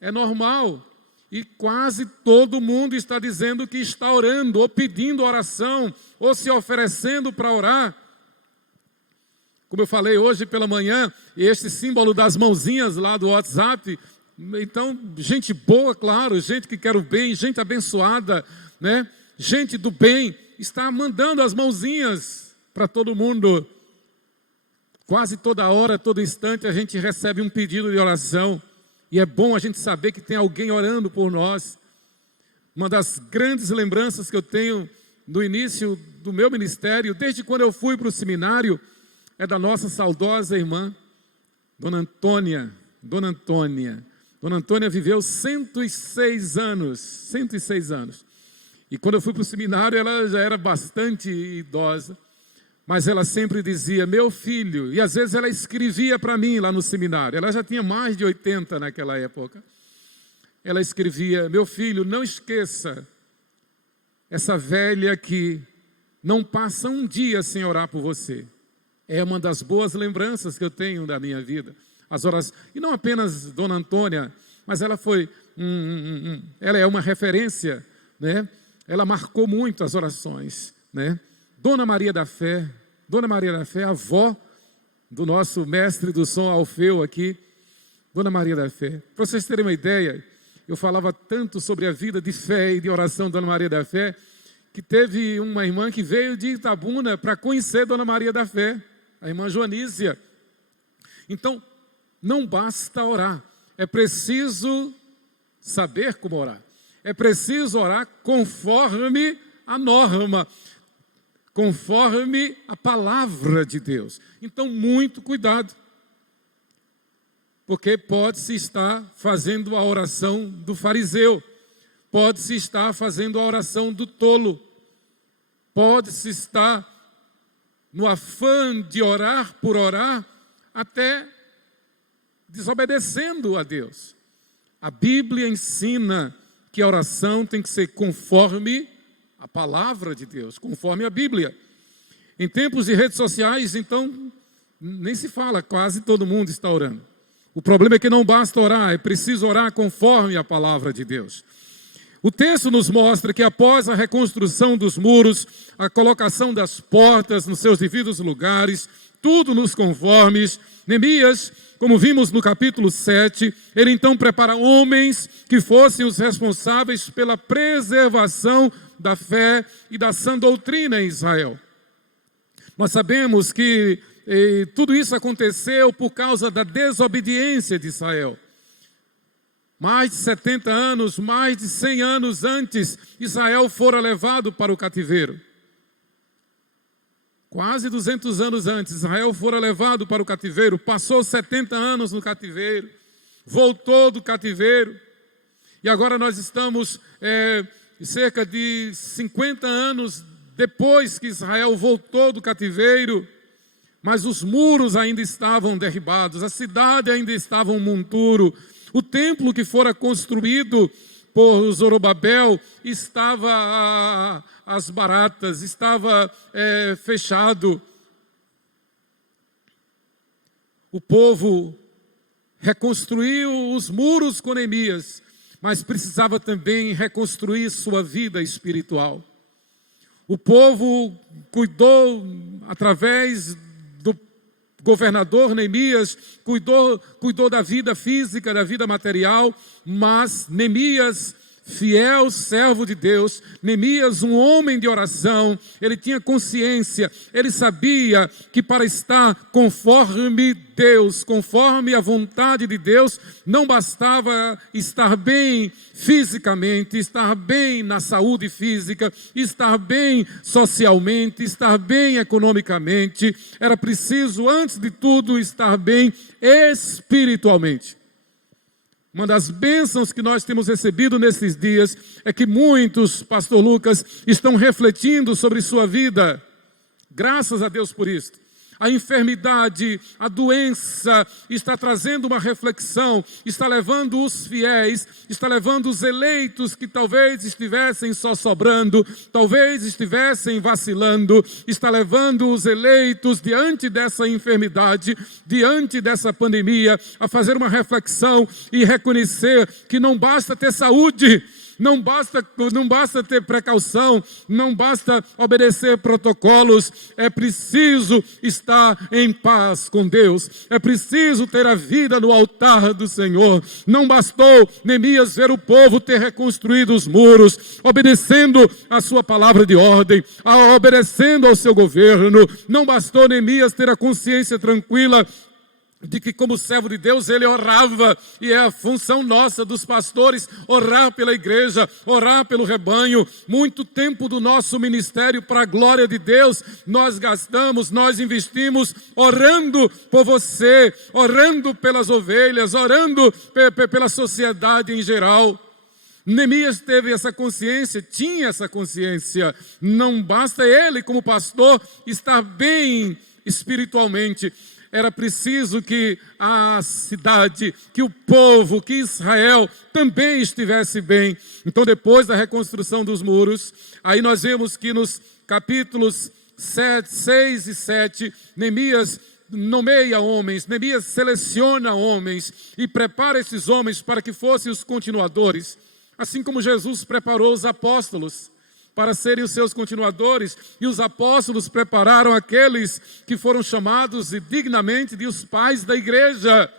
é normal, e quase todo mundo está dizendo que está orando, ou pedindo oração, ou se oferecendo para orar. Como eu falei hoje pela manhã, este símbolo das mãozinhas lá do WhatsApp, então, gente boa, claro, gente que quer o bem, gente abençoada, né? Gente do bem, está mandando as mãozinhas para todo mundo. Quase toda hora, todo instante, a gente recebe um pedido de oração. E é bom a gente saber que tem alguém orando por nós. Uma das grandes lembranças que eu tenho no início do meu ministério, desde quando eu fui para o seminário, é da nossa saudosa irmã, Dona Antônia. Dona Antônia viveu 106 anos, 106 anos. E quando eu fui para o seminário, ela já era bastante idosa, mas ela sempre dizia, meu filho, e às vezes ela escrevia para mim lá no seminário, ela já tinha mais de 80 naquela época. Ela escrevia, meu filho, não esqueça essa velha que não passa um dia sem orar por você. É uma das boas lembranças que eu tenho da minha vida. As orações, e não apenas Dona Antônia, mas ela foi, ela é uma referência, né? Ela marcou muito as orações, né? Dona Maria da Fé, avó do nosso mestre do som Alfeu aqui, Dona Maria da Fé. Para vocês terem uma ideia, eu falava tanto sobre a vida de fé e de oração de Dona Maria da Fé, que teve uma irmã que veio de Itabuna para conhecer Dona Maria da Fé, a irmã Joanícia. Então, não basta orar, é preciso saber como orar. É preciso orar conforme a norma. conforme a palavra de Deus. Então, muito cuidado, porque pode-se estar fazendo a oração do fariseu, pode-se estar fazendo a oração do tolo, pode-se estar no afã de orar por orar, até desobedecendo a Deus. A Bíblia ensina que a oração tem que ser conforme a palavra de Deus, conforme a Bíblia. Em tempos de redes sociais, então, nem se fala, quase todo mundo está orando. O problema é que não basta orar, é preciso orar conforme a palavra de Deus. O texto nos mostra que após a reconstrução dos muros, a colocação das portas nos seus devidos lugares, tudo nos conformes, Neemias, como vimos no capítulo 7, ele então prepara homens que fossem os responsáveis pela preservação da fé e da sã doutrina em Israel. Nós sabemos que tudo isso aconteceu por causa da desobediência de Israel. Mais de 70 anos, mais de 100 anos antes, Israel fora levado para o cativeiro. Quase 200 anos antes, Israel fora levado para o cativeiro, passou 70 anos no cativeiro, voltou do cativeiro, e agora nós estamos cerca de 50 anos depois que Israel voltou do cativeiro, mas os muros ainda estavam derribados, a cidade ainda estava um monturo, o templo que fora construído por Zorobabel estava às baratas, estava fechado. O povo reconstruiu os muros com Neemias, mas precisava também reconstruir sua vida espiritual. O povo cuidou, através do governador Neemias, cuidou da vida física, da vida material, mas Neemias, fiel servo de Deus, Neemias, um homem de oração, ele tinha consciência, ele sabia que para estar conforme Deus, conforme a vontade de Deus, não bastava estar bem fisicamente, estar bem na saúde física, estar bem socialmente, estar bem economicamente, era preciso, antes de tudo, estar bem espiritualmente. Uma das bênçãos que nós temos recebido nesses dias é que muitos, pastor Lucas, estão refletindo sobre sua vida. Graças a Deus por isso. A enfermidade, a doença está trazendo uma reflexão, está levando os fiéis, está levando os eleitos que talvez estivessem só sobrando, talvez estivessem vacilando, está levando os eleitos diante dessa enfermidade, diante dessa pandemia, a fazer uma reflexão e reconhecer que não basta ter saúde, não basta ter precaução, não basta obedecer protocolos, é preciso estar em paz com Deus, é preciso ter a vida no altar do Senhor. Não bastou Neemias ver o povo ter reconstruído os muros, obedecendo a sua palavra de ordem, obedecendo ao seu governo, não bastou Neemias ter a consciência tranquila de que como servo de Deus ele orava, e é a função nossa dos pastores orar pela igreja, orar pelo rebanho. Muito tempo do nosso ministério para a glória de Deus nós gastamos, nós investimos orando por você, orando pelas ovelhas, orando pela sociedade em geral. Neemias teve essa consciência, tinha essa consciência. Não basta ele como pastor estar bem espiritualmente, era preciso que a cidade, que o povo, que Israel também estivesse bem. Então, depois da reconstrução dos muros, aí nós vemos que nos capítulos 6 e 7, Neemias nomeia homens, Neemias seleciona homens e prepara esses homens para que fossem os continuadores, assim como Jesus preparou os apóstolos para serem os seus continuadores, e os apóstolos prepararam aqueles que foram chamados dignamente de os pais da igreja.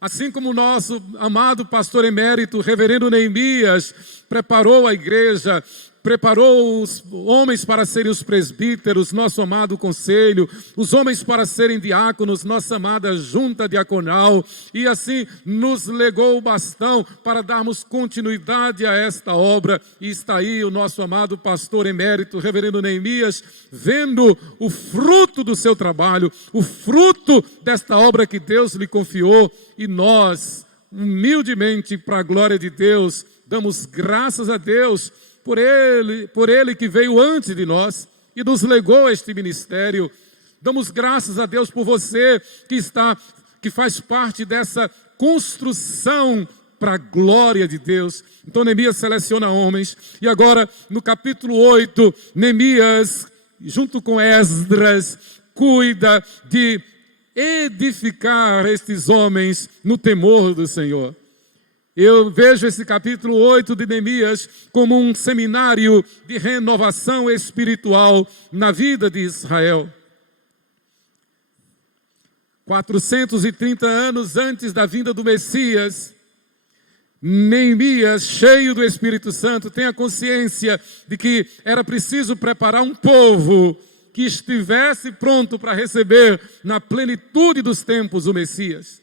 Assim como o nosso amado pastor emérito, reverendo Neemias, preparou a igreja, preparou os homens para serem os presbíteros, nosso amado conselho, os homens para serem diáconos, nossa amada junta diaconal, e assim nos legou o bastão para darmos continuidade a esta obra. E está aí o nosso amado pastor emérito, reverendo Neemias, vendo o fruto do seu trabalho, o fruto desta obra que Deus lhe confiou, e nós, humildemente, para a glória de Deus, damos graças a Deus por ele que veio antes de nós e nos legou este ministério. Damos graças a Deus por você que faz parte dessa construção para a glória de Deus. Então Neemias seleciona homens, e agora no capítulo 8, Neemias, junto com Esdras, cuida de edificar estes homens no temor do Senhor. Eu vejo esse capítulo 8 de Neemias como um seminário de renovação espiritual na vida de Israel. 430 anos antes da vinda do Messias, Neemias, cheio do Espírito Santo, tem a consciência de que era preciso preparar um povo que estivesse pronto para receber na plenitude dos tempos o Messias.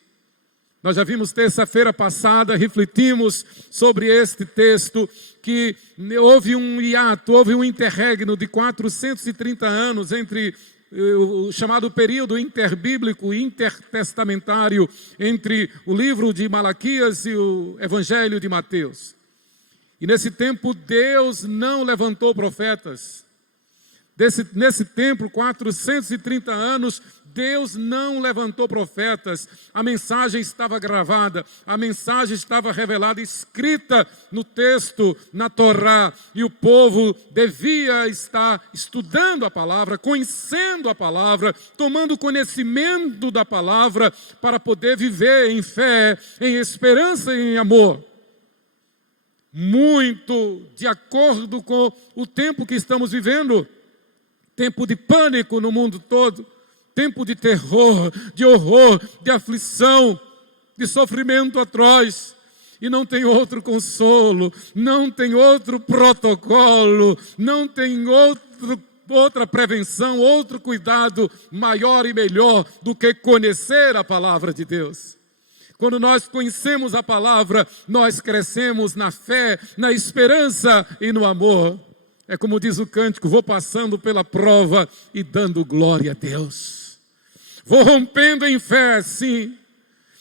Nós já vimos terça-feira passada, refletimos sobre este texto, que houve um hiato, houve um interregno de 430 anos entre o chamado período interbíblico, intertestamentário, entre o livro de Malaquias e o Evangelho de Mateus. E nesse tempo Deus não levantou profetas. Nesse tempo, 430 anos, Deus não levantou profetas. A mensagem estava gravada, a mensagem estava revelada, escrita no texto, na Torá. E o povo devia estar estudando a palavra, conhecendo a palavra, tomando conhecimento da palavra, para poder viver em fé, em esperança e em amor. Muito de acordo com o tempo que estamos vivendo. Tempo de pânico no mundo todo, tempo de terror, de horror, de aflição, de sofrimento atroz. E não tem outro consolo, não tem outro protocolo, não tem outra prevenção, outro cuidado maior e melhor do que conhecer a palavra de Deus. Quando nós conhecemos a palavra, nós crescemos na fé, na esperança e no amor. É como diz o cântico, vou passando pela prova e dando glória a Deus. Vou rompendo em fé, sim.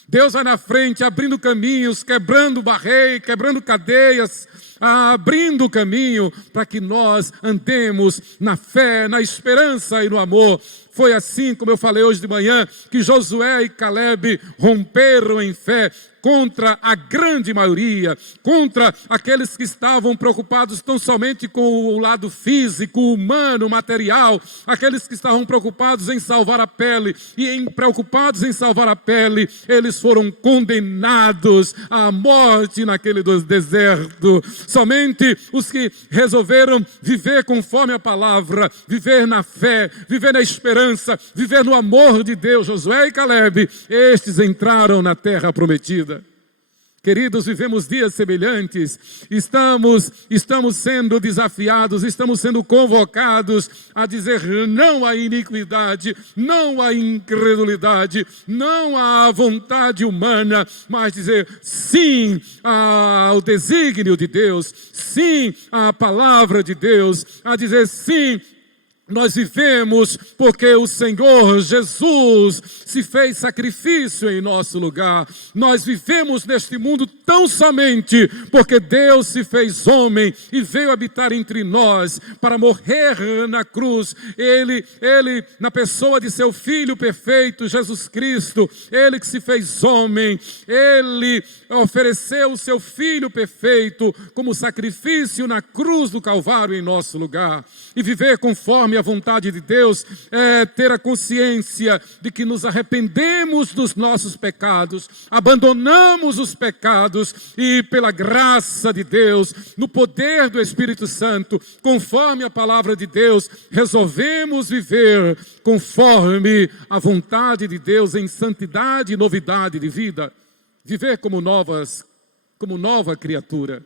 Deus vai na frente, abrindo caminhos, quebrando barreiras, quebrando cadeias, abrindo o caminho para que nós andemos na fé, na esperança e no amor. Foi assim, como eu falei hoje de manhã, que Josué e Caleb romperam em fé contra a grande maioria, contra aqueles que estavam preocupados tão somente com o lado físico, humano, material, aqueles que estavam preocupados em salvar a pele, e preocupados em salvar a pele, eles foram condenados à morte naquele deserto. Somente os que resolveram viver conforme a palavra, viver na fé, viver na esperança, viver no amor de Deus, Josué e Caleb, estes entraram na terra prometida. Queridos, vivemos dias semelhantes, estamos sendo desafiados, estamos sendo convocados a dizer não à iniquidade, não à incredulidade, não à vontade humana, mas dizer sim ao desígnio de Deus, sim à palavra de Deus, a dizer sim. Nós vivemos porque o Senhor Jesus se fez sacrifício em nosso lugar. Nós vivemos neste mundo tão somente porque Deus se fez homem e veio habitar entre nós para morrer na cruz. Ele na pessoa de seu Filho perfeito, Jesus Cristo, Ele que se fez homem, Ele ofereceu o seu Filho perfeito como sacrifício na cruz do Calvário em nosso lugar. E viver conforme a vontade de Deus é ter a consciência de que nos arrependemos dos nossos pecados, abandonamos os pecados e pela graça de Deus, no poder do Espírito Santo, conforme a palavra de Deus, resolvemos viver conforme a vontade de Deus em santidade e novidade de vida, viver como nova criatura.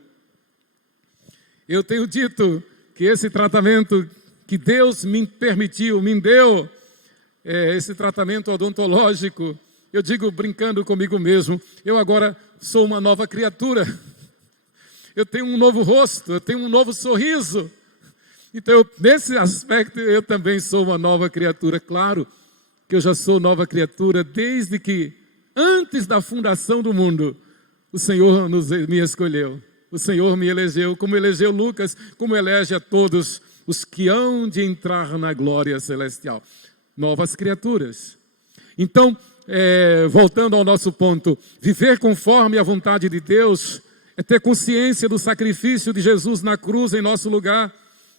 Eu tenho dito que esse tratamento que Deus me permitiu, me deu, esse tratamento odontológico, eu digo brincando comigo mesmo, eu agora sou uma nova criatura. Eu tenho um novo rosto, eu tenho um novo sorriso. Então, nesse aspecto, eu também sou uma nova criatura. Claro que eu já sou nova criatura desde que, antes da fundação do mundo, o Senhor me escolheu. O Senhor me elegeu, como elegeu Lucas, como elege a todos os que hão de entrar na glória celestial. Novas criaturas. Então, voltando ao nosso ponto, viver conforme a vontade de Deus é ter consciência do sacrifício de Jesus na cruz em nosso lugar.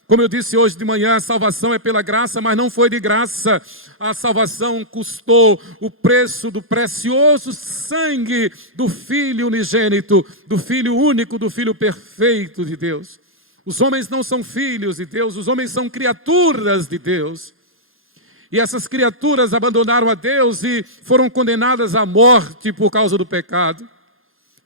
Como eu disse hoje de manhã, a salvação é pela graça, mas não foi de graça. A salvação custou o preço do precioso sangue do Filho unigênito, do Filho único, do Filho perfeito de Deus. Os homens não são filhos de Deus, os homens são criaturas de Deus. E essas criaturas abandonaram a Deus e foram condenadas à morte por causa do pecado.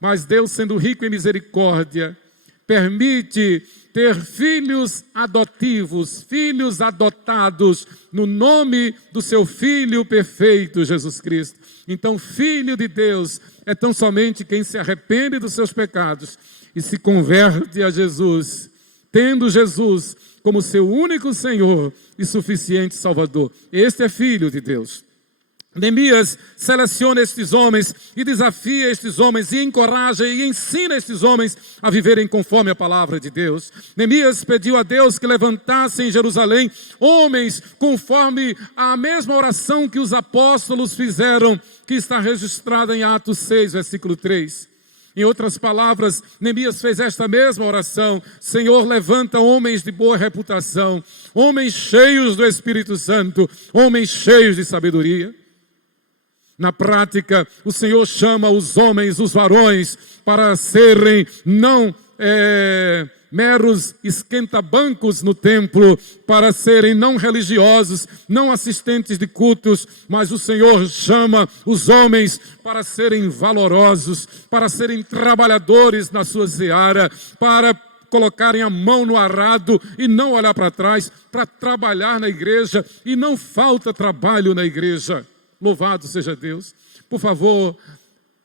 Mas Deus, sendo rico em misericórdia, permite ter filhos adotivos, filhos adotados, no nome do seu Filho perfeito, Jesus Cristo. Então, Filho de Deus é tão somente quem se arrepende dos seus pecados e se converte a Jesus, tendo Jesus como seu único Senhor e suficiente Salvador. Este é Filho de Deus. Neemias seleciona estes homens e desafia estes homens e encoraja e ensina estes homens a viverem conforme a palavra de Deus. Neemias pediu a Deus que levantasse em Jerusalém homens conforme a mesma oração que os apóstolos fizeram, que está registrada em Atos 6, versículo 3. Em outras palavras, Neemias fez esta mesma oração: Senhor, levanta homens de boa reputação, homens cheios do Espírito Santo, homens cheios de sabedoria. Na prática, o Senhor chama os homens, os varões, para serem não meros esquenta-bancos no templo, para serem não religiosos, não assistentes de cultos, mas o Senhor chama os homens para serem valorosos, para serem trabalhadores na sua seara, para colocarem a mão no arado e não olhar para trás, para trabalhar na igreja, e não falta trabalho na igreja. Louvado seja Deus. Por favor,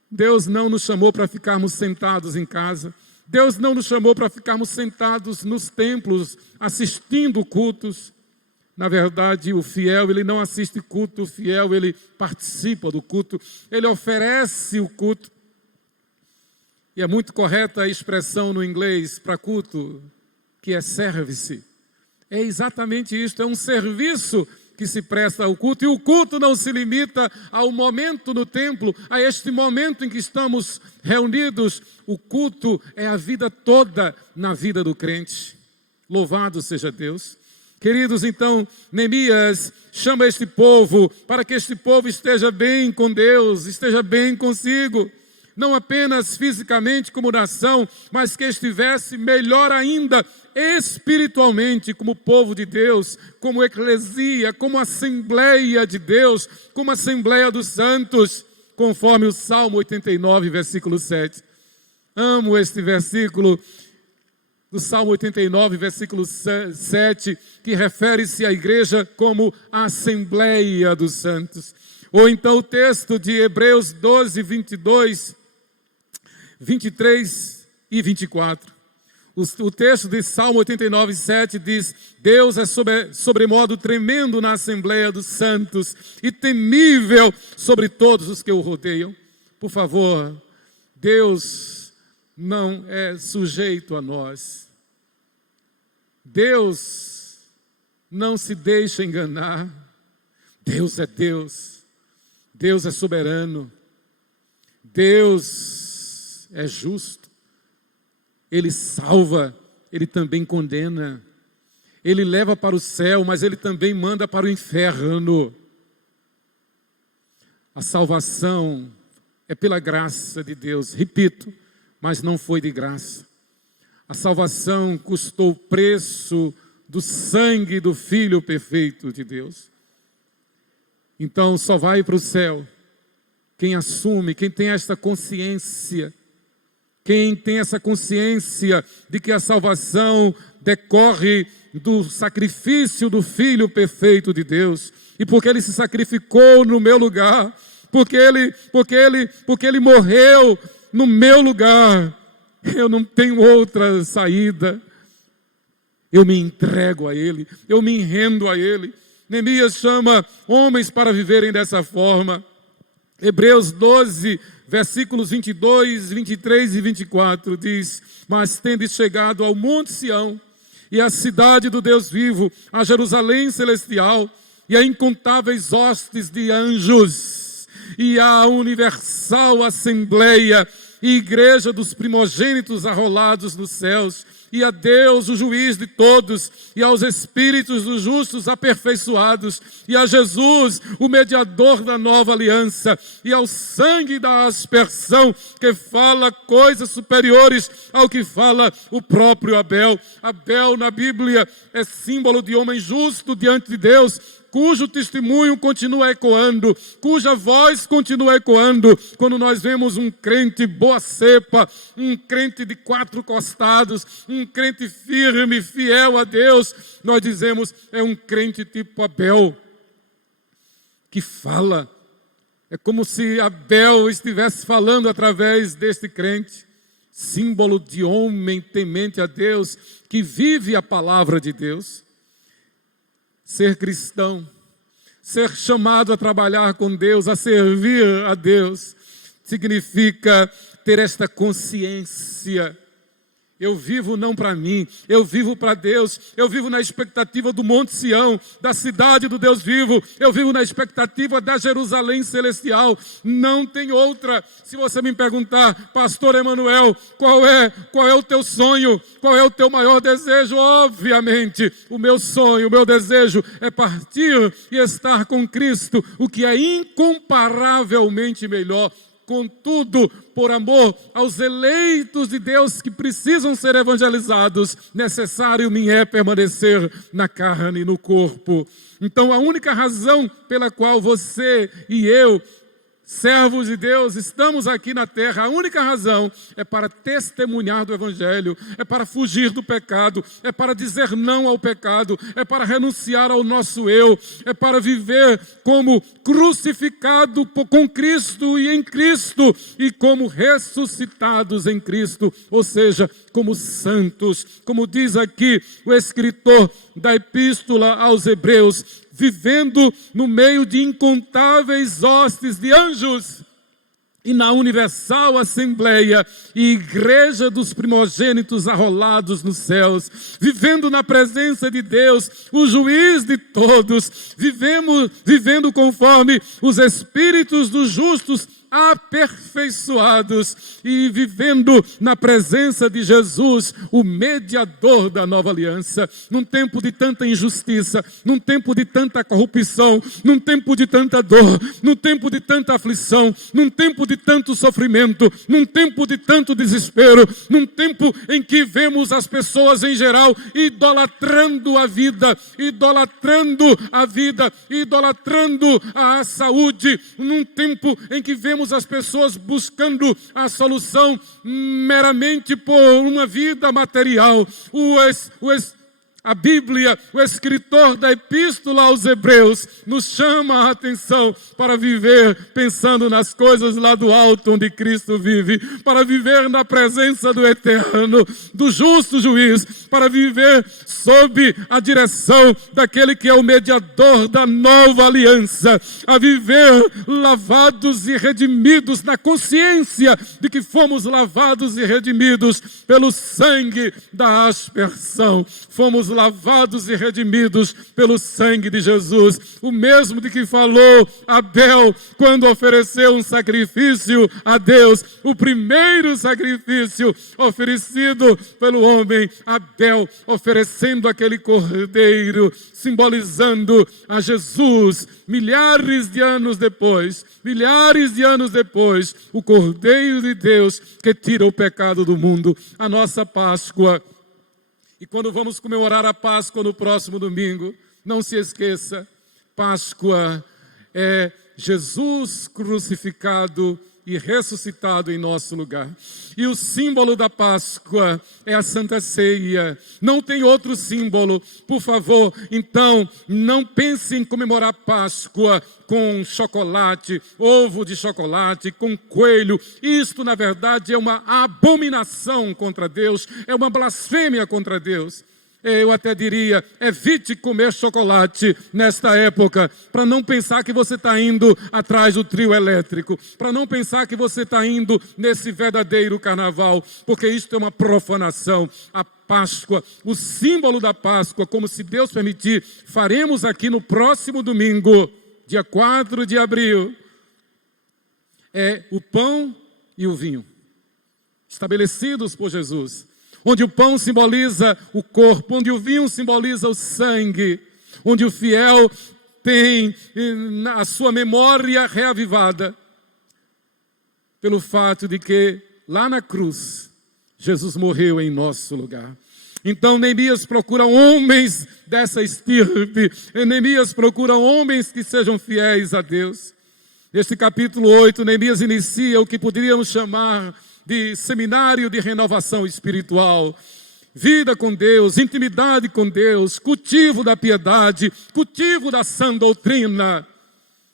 Deus não nos chamou para ficarmos sentados em casa. Deus não nos chamou para ficarmos sentados nos templos assistindo cultos. Na verdade, o fiel, ele não assiste culto, o fiel, ele participa do culto, ele oferece o culto. E é muito correta a expressão no inglês para culto, que é service. É exatamente isso, é um serviço que se presta ao culto, e o culto não se limita ao momento no templo, a este momento em que estamos reunidos. O culto é a vida toda na vida do crente. Louvado seja Deus. Queridos, então, Neemias chama este povo para que este povo esteja bem com Deus, esteja bem consigo. Não apenas fisicamente como nação, mas que estivesse melhor ainda espiritualmente como povo de Deus, como eclesia, como assembleia de Deus, como assembleia dos santos, conforme o Salmo 89, versículo 7. Amo este versículo do Salmo 89, versículo 7, que refere-se à igreja como a assembleia dos santos. Ou então o texto de Hebreus 12, 22, 23 e 24. O texto de Salmo 89, 7 diz: Deus é sobremodo tremendo na assembleia dos santos e temível sobre todos os que o rodeiam. Por favor, Deus não é sujeito a nós. Deus não se deixa enganar. Deus é Deus. Deus é soberano. Deus é justo. Ele salva, Ele também condena. Ele leva para o céu, mas Ele também manda para o inferno. A salvação é pela graça de Deus, repito, mas não foi de graça. A salvação custou o preço do sangue do Filho perfeito de Deus. Então só vai para o céu quem assume, quem tem esta consciência, quem tem essa consciência de que a salvação decorre do sacrifício do Filho perfeito de Deus, e porque Ele se sacrificou no meu lugar, porque ele morreu no meu lugar, eu não tenho outra saída. Eu me entrego a Ele, eu me rendo a Ele. Neemias chama homens para viverem dessa forma. Hebreus 12, versículos 22, 23 e 24 diz: mas tendes chegado ao Monte Sião, e à cidade do Deus vivo, a Jerusalém celestial, e a incontáveis hostes de anjos, e a universal assembleia, e igreja dos primogênitos arrolados nos céus, e a Deus, o juiz de todos, e aos espíritos dos justos aperfeiçoados, e a Jesus, o mediador da nova aliança, e ao sangue da aspersão, que fala coisas superiores ao que fala o próprio Abel. Abel na Bíblia é símbolo de homem justo diante de Deus, cujo testemunho continua ecoando, cuja voz continua ecoando. Quando nós vemos um crente boa cepa, um crente de 4 costados, um crente firme, fiel a Deus, nós dizemos, é um crente tipo Abel, que fala. É como se Abel estivesse falando através deste crente, símbolo de homem temente a Deus, que vive a palavra de Deus. Ser cristão, ser chamado a trabalhar com Deus, a servir a Deus, significa ter esta consciência. Eu vivo não para mim, eu vivo para Deus. Eu vivo na expectativa do Monte Sião, da cidade do Deus vivo. Eu vivo na expectativa da Jerusalém celestial. Não tem outra. Se você me perguntar, pastor Emanuel, qual é o teu sonho? Qual é o teu maior desejo? Obviamente, o meu sonho, o meu desejo é partir e estar com Cristo, o que é incomparavelmente melhor. Contudo, por amor aos eleitos de Deus que precisam ser evangelizados, necessário me é permanecer na carne, no corpo. Então, a única razão pela qual você e eu, servos de Deus, estamos aqui na terra, a única razão é para testemunhar do Evangelho, é para fugir do pecado, é para dizer não ao pecado, é para renunciar ao nosso eu, é para viver como crucificado com Cristo e em Cristo, e como ressuscitados em Cristo, ou seja, como santos, como diz aqui o escritor da Epístola aos Hebreus, vivendo no meio de incontáveis hostes de anjos, e na universal assembleia e igreja dos primogênitos arrolados nos céus, vivendo na presença de Deus, o juiz de todos, vivendo conforme os espíritos dos justos aperfeiçoados, e vivendo na presença de Jesus, o mediador da nova aliança. Num tempo de tanta injustiça, num tempo de tanta corrupção, num tempo de tanta dor, num tempo de tanta aflição, num tempo de tanto sofrimento, num tempo de tanto desespero, num tempo em que vemos as pessoas em geral idolatrando a vida, idolatrando a saúde, num tempo em que vemos as pessoas buscando a solução meramente por uma vida material. A Bíblia, o escritor da Epístola aos Hebreus, nos chama a atenção para viver pensando nas coisas lá do alto onde Cristo vive, para viver na presença do Eterno, do justo juiz, para viver sob a direção daquele que é o mediador da nova aliança, a viver lavados e redimidos na consciência de que fomos lavados e redimidos pelo sangue da aspersão. Fomos lavados e redimidos pelo sangue de Jesus, o mesmo de que falou Abel quando ofereceu um sacrifício a Deus, o primeiro sacrifício oferecido pelo homem, Abel oferecendo aquele cordeiro, simbolizando a Jesus. Milhares de anos depois, o Cordeiro de Deus que tira o pecado do mundo, a nossa Páscoa. E quando vamos comemorar a Páscoa no próximo domingo, não se esqueça, Páscoa é Jesus crucificado e e ressuscitado em nosso lugar. E o símbolo da Páscoa é a Santa Ceia. Não tem outro símbolo. Por favor, então, não pense em comemorar Páscoa com chocolate, ovo de chocolate, com coelho. Isto, na verdade, é uma abominação contra Deus, é uma blasfêmia contra Deus. Eu até diria, evite comer chocolate nesta época, para não pensar que você está indo atrás do trio elétrico, para não pensar que você está indo nesse verdadeiro carnaval, porque isto é uma profanação. A Páscoa, o símbolo da Páscoa, como se Deus permitir, faremos aqui no próximo domingo, dia 4 de abril, é o pão e o vinho, estabelecidos por Jesus. Onde o pão simboliza o corpo, onde o vinho simboliza o sangue, onde o fiel tem a sua memória reavivada pelo fato de que lá na cruz Jesus morreu em nosso lugar. Então Neemias procura homens dessa estirpe, Neemias procura homens que sejam fiéis a Deus. Neste capítulo 8, Neemias inicia o que poderíamos chamar de seminário de renovação espiritual, vida com Deus, intimidade com Deus, cultivo da piedade, cultivo da sã doutrina.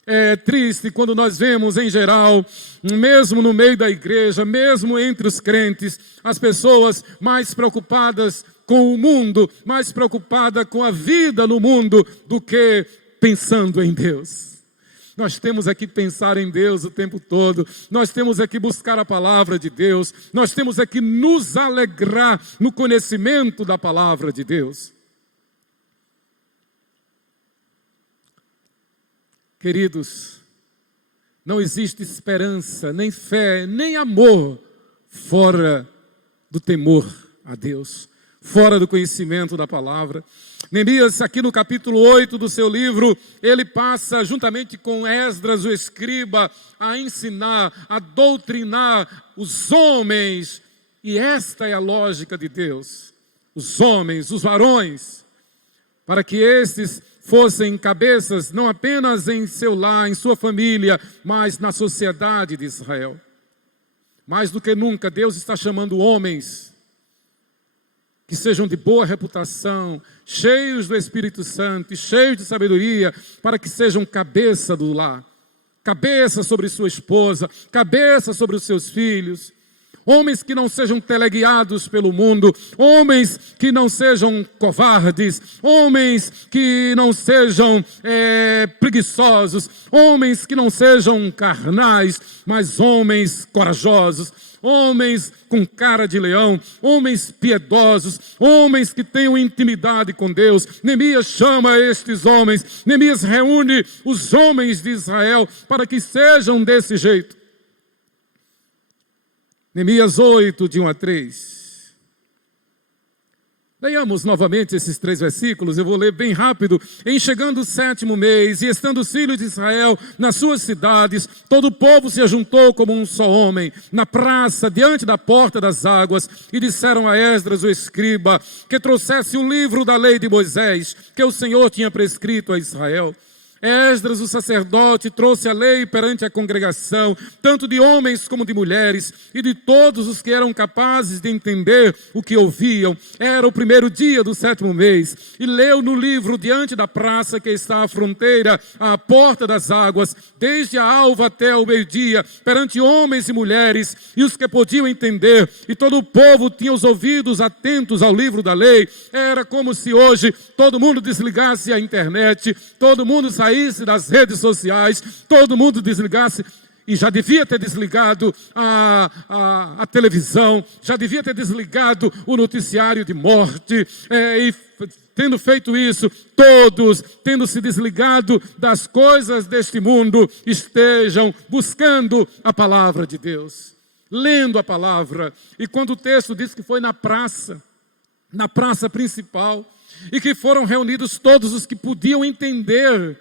É triste quando nós vemos em geral, mesmo no meio da igreja, mesmo entre os crentes, as pessoas mais preocupadas com o mundo, mais preocupadas com a vida no mundo do que pensando em Deus. Nós temos aqui pensar em Deus o tempo todo, nós temos aqui buscar a palavra de Deus, nós temos aqui nos alegrar no conhecimento da palavra de Deus. Queridos, não existe esperança, nem fé, nem amor fora do temor a Deus, fora do conhecimento da palavra. Neemias, aqui no capítulo 8 do seu livro, ele passa juntamente com Esdras, o escriba, a ensinar, a doutrinar os homens. E esta é a lógica de Deus. Os homens, os varões, para que estes fossem cabeças não apenas em seu lar, em sua família, mas na sociedade de Israel. Mais do que nunca, Deus está chamando homens que sejam de boa reputação, cheios do Espírito Santo, cheios de sabedoria, para que sejam cabeça do lar, cabeça sobre sua esposa, cabeça sobre os seus filhos. Homens que não sejam teleguiados pelo mundo, homens que não sejam covardes, homens que não sejam preguiçosos, homens que não sejam carnais, mas homens corajosos, homens com cara de leão, homens piedosos, homens que tenham intimidade com Deus. Neemias chama estes homens, Neemias reúne os homens de Israel para que sejam desse jeito. Neemias 8, de 1 a 3. Leiamos novamente esses 3 versículos, eu vou ler bem rápido. Em chegando o 7º mês, e estando os filhos de Israel nas suas cidades, todo o povo se ajuntou como um só homem, na praça, diante da porta das águas, e disseram a Esdras, o escriba, que trouxesse o livro da lei de Moisés, que o Senhor tinha prescrito a Israel. Esdras, o sacerdote, trouxe a lei perante a congregação, tanto de homens como de mulheres, e de todos os que eram capazes de entender o que ouviam. Era o 1º dia do 7º mês, e leu no livro diante da praça que está à fronteira, à porta das águas, desde a alva até o meio-dia, perante homens e mulheres, e os que podiam entender, e todo o povo tinha os ouvidos atentos ao livro da lei. Era como se hoje todo mundo desligasse a internet, todo mundo saísse das redes sociais, todo mundo desligasse, e já devia ter desligado a televisão, já devia ter desligado o noticiário de morte, e tendo feito isso, todos, tendo se desligado das coisas deste mundo, estejam buscando a palavra de Deus, lendo a palavra. E quando o texto diz que foi na praça principal, e que foram reunidos todos os que podiam entender,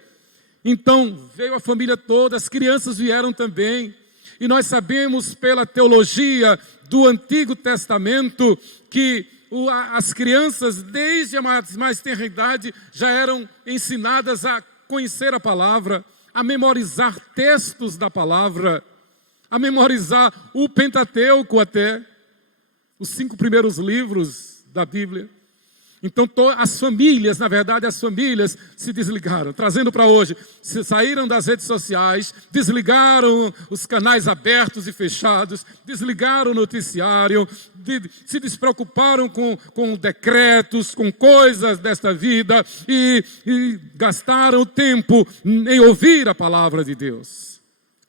então veio a família toda, as crianças vieram também, e nós sabemos pela teologia do Antigo Testamento que as crianças desde a mais tenra idade já eram ensinadas a conhecer a palavra, a memorizar textos da palavra. a memorizar o Pentateuco até, os 5 primeiros livros da Bíblia. Então as famílias, na verdade, as famílias se desligaram, trazendo para hoje, saíram das redes sociais, desligaram os canais abertos e fechados, desligaram o noticiário, se despreocuparam com decretos, com coisas desta vida e gastaram o tempo em ouvir a palavra de Deus.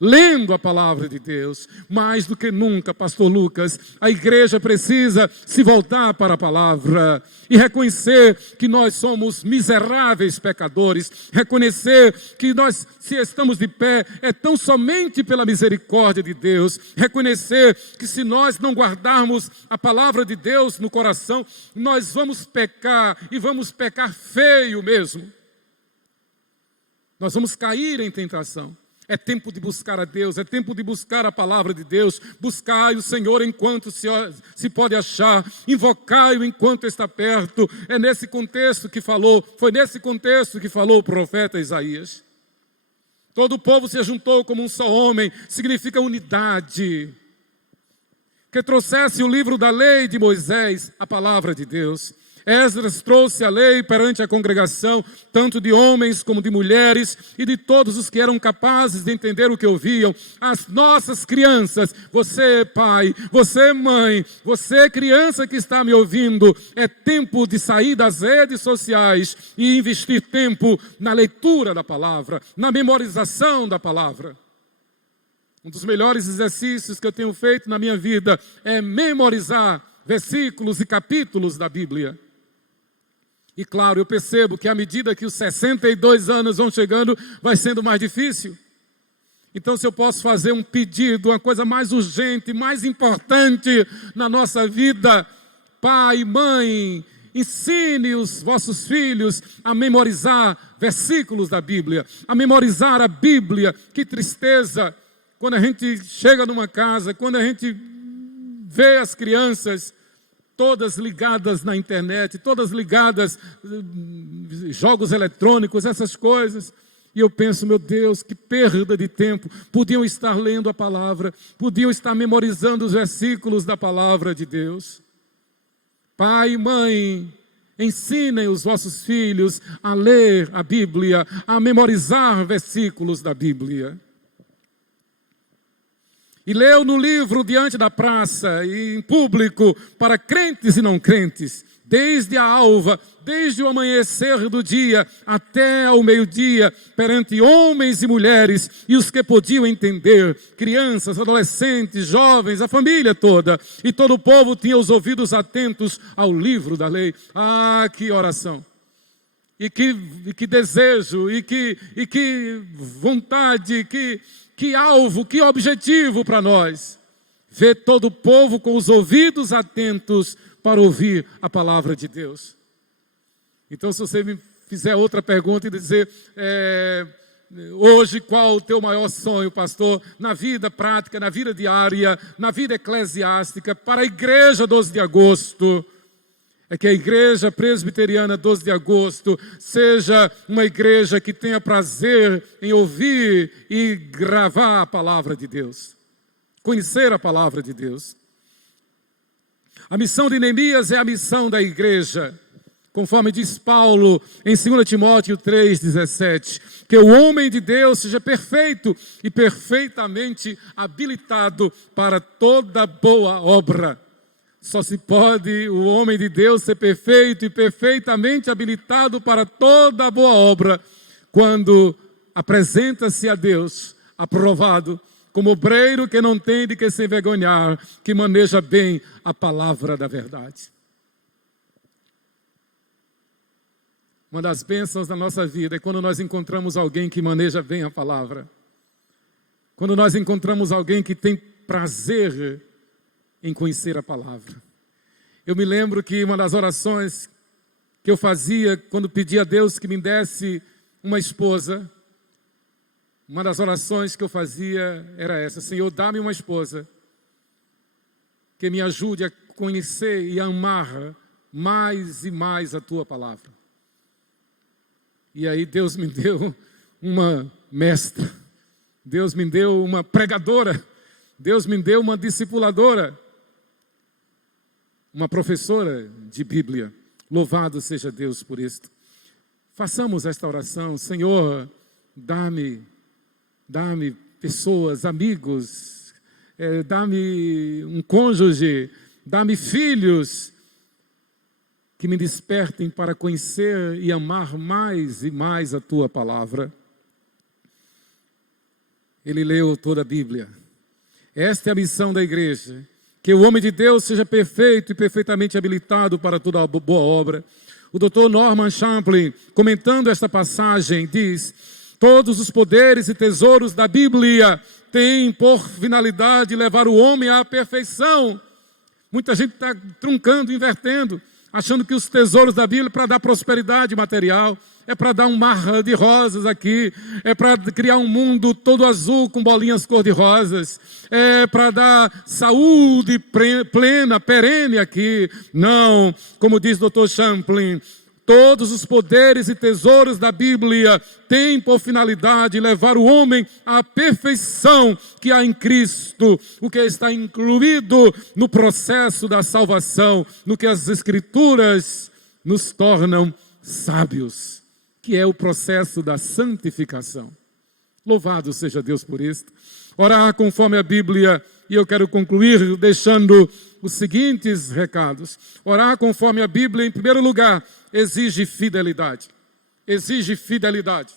Lendo a palavra de Deus, mais do que nunca, pastor Lucas, a igreja precisa se voltar para a palavra e reconhecer que nós somos miseráveis pecadores, reconhecer que nós, se estamos de pé, é tão somente pela misericórdia de Deus, reconhecer que se nós não guardarmos a palavra de Deus no coração, nós vamos pecar e vamos pecar feio mesmo. Nós vamos cair em tentação. É tempo de buscar a Deus, é tempo de buscar a palavra de Deus. Buscai o Senhor enquanto se pode achar, invocai-o enquanto está perto. É nesse contexto que falou, foi nesse contexto que falou o profeta Isaías. Todo o povo se juntou como um só homem, significa unidade. Que trouxesse o livro da lei de Moisés, a palavra de Deus. Esdras trouxe a lei perante a congregação, tanto de homens como de mulheres, e de todos os que eram capazes de entender o que ouviam. As nossas crianças, você pai, você mãe, você criança que está me ouvindo, é tempo de sair das redes sociais e investir tempo na leitura da palavra, na memorização da palavra. Um dos melhores exercícios que eu tenho feito na minha vida é memorizar versículos e capítulos da Bíblia. E claro, eu percebo que à medida que os 62 anos vão chegando, vai sendo mais difícil. Então, se eu posso fazer um pedido, uma coisa mais urgente, mais importante na nossa vida, pai, mãe, ensine os vossos filhos a memorizar versículos da Bíblia, a memorizar a Bíblia. Que tristeza quando a gente chega numa casa, quando a gente vê as crianças todas ligadas na internet, todas ligadas, jogos eletrônicos, essas coisas. E eu penso, meu Deus, que perda de tempo. Podiam estar lendo a palavra, podiam estar memorizando os versículos da palavra de Deus. Pai e mãe, ensinem os vossos filhos a ler a Bíblia, a memorizar versículos da Bíblia. E leu no livro diante da praça e em público para crentes e não crentes, desde a alva, desde o amanhecer do dia até ao meio-dia, perante homens e mulheres e os que podiam entender, crianças, adolescentes, jovens, a família toda. E todo o povo tinha os ouvidos atentos ao livro da lei. Ah, que oração! E que desejo, e que vontade, que alvo, que objetivo para nós. Ver todo o povo com os ouvidos atentos para ouvir a palavra de Deus. Então, se você me fizer outra pergunta e dizer, hoje qual o teu maior sonho, pastor, na vida prática, na vida diária, na vida eclesiástica, para a igreja 12 de agosto, é que a igreja presbiteriana 12 de agosto seja uma igreja que tenha prazer em ouvir e gravar a palavra de Deus. Conhecer a palavra de Deus. A missão de Neemias é a missão da igreja. Conforme diz Paulo em 2 Timóteo 3,17. Que o homem de Deus seja perfeito e perfeitamente habilitado para toda boa obra. Só se pode o homem de Deus ser perfeito e perfeitamente habilitado para toda boa obra quando apresenta-se a Deus aprovado como obreiro que não tem de que se envergonhar, que maneja bem a palavra da verdade. Uma das bênçãos da nossa vida é quando nós encontramos alguém que maneja bem a palavra. Quando nós encontramos alguém que tem prazer em conhecer a palavra. Eu me lembro que uma das orações que eu fazia quando pedia a Deus que me desse uma esposa, uma das orações que eu fazia era essa: Senhor, dá-me uma esposa que me ajude a conhecer e a amar mais e mais a Tua palavra. E aí Deus me deu uma mestra, Deus me deu uma pregadora, Deus me deu uma discipuladora, uma professora de Bíblia. Louvado seja Deus por isto. Façamos esta oração. Senhor, dá-me pessoas, amigos, dá-me um cônjuge, dá-me filhos que me despertem para conhecer e amar mais e mais a Tua palavra. Ele leu toda a Bíblia. Esta é a missão da igreja, que o homem de Deus seja perfeito e perfeitamente habilitado para toda boa obra. O Dr. Norman Champlin, comentando esta passagem, diz: todos os poderes e tesouros da Bíblia têm por finalidade levar o homem à perfeição. Muita gente está truncando, invertendo, achando que os tesouros da Bíblia é para dar prosperidade material, é para dar um mar de rosas aqui, é para criar um mundo todo azul com bolinhas cor-de-rosas, é para dar saúde plena, perene aqui. Não, como diz Dr. Champlin, todos os poderes e tesouros da Bíblia têm por finalidade levar o homem à perfeição que há em Cristo, o que está incluído no processo da salvação, no que as Escrituras nos tornam sábios, que é o processo da santificação. Louvado seja Deus por isto. Orar conforme a Bíblia, e eu quero concluir deixando os seguintes recados. Orar conforme a Bíblia, em primeiro lugar, exige fidelidade. Exige fidelidade.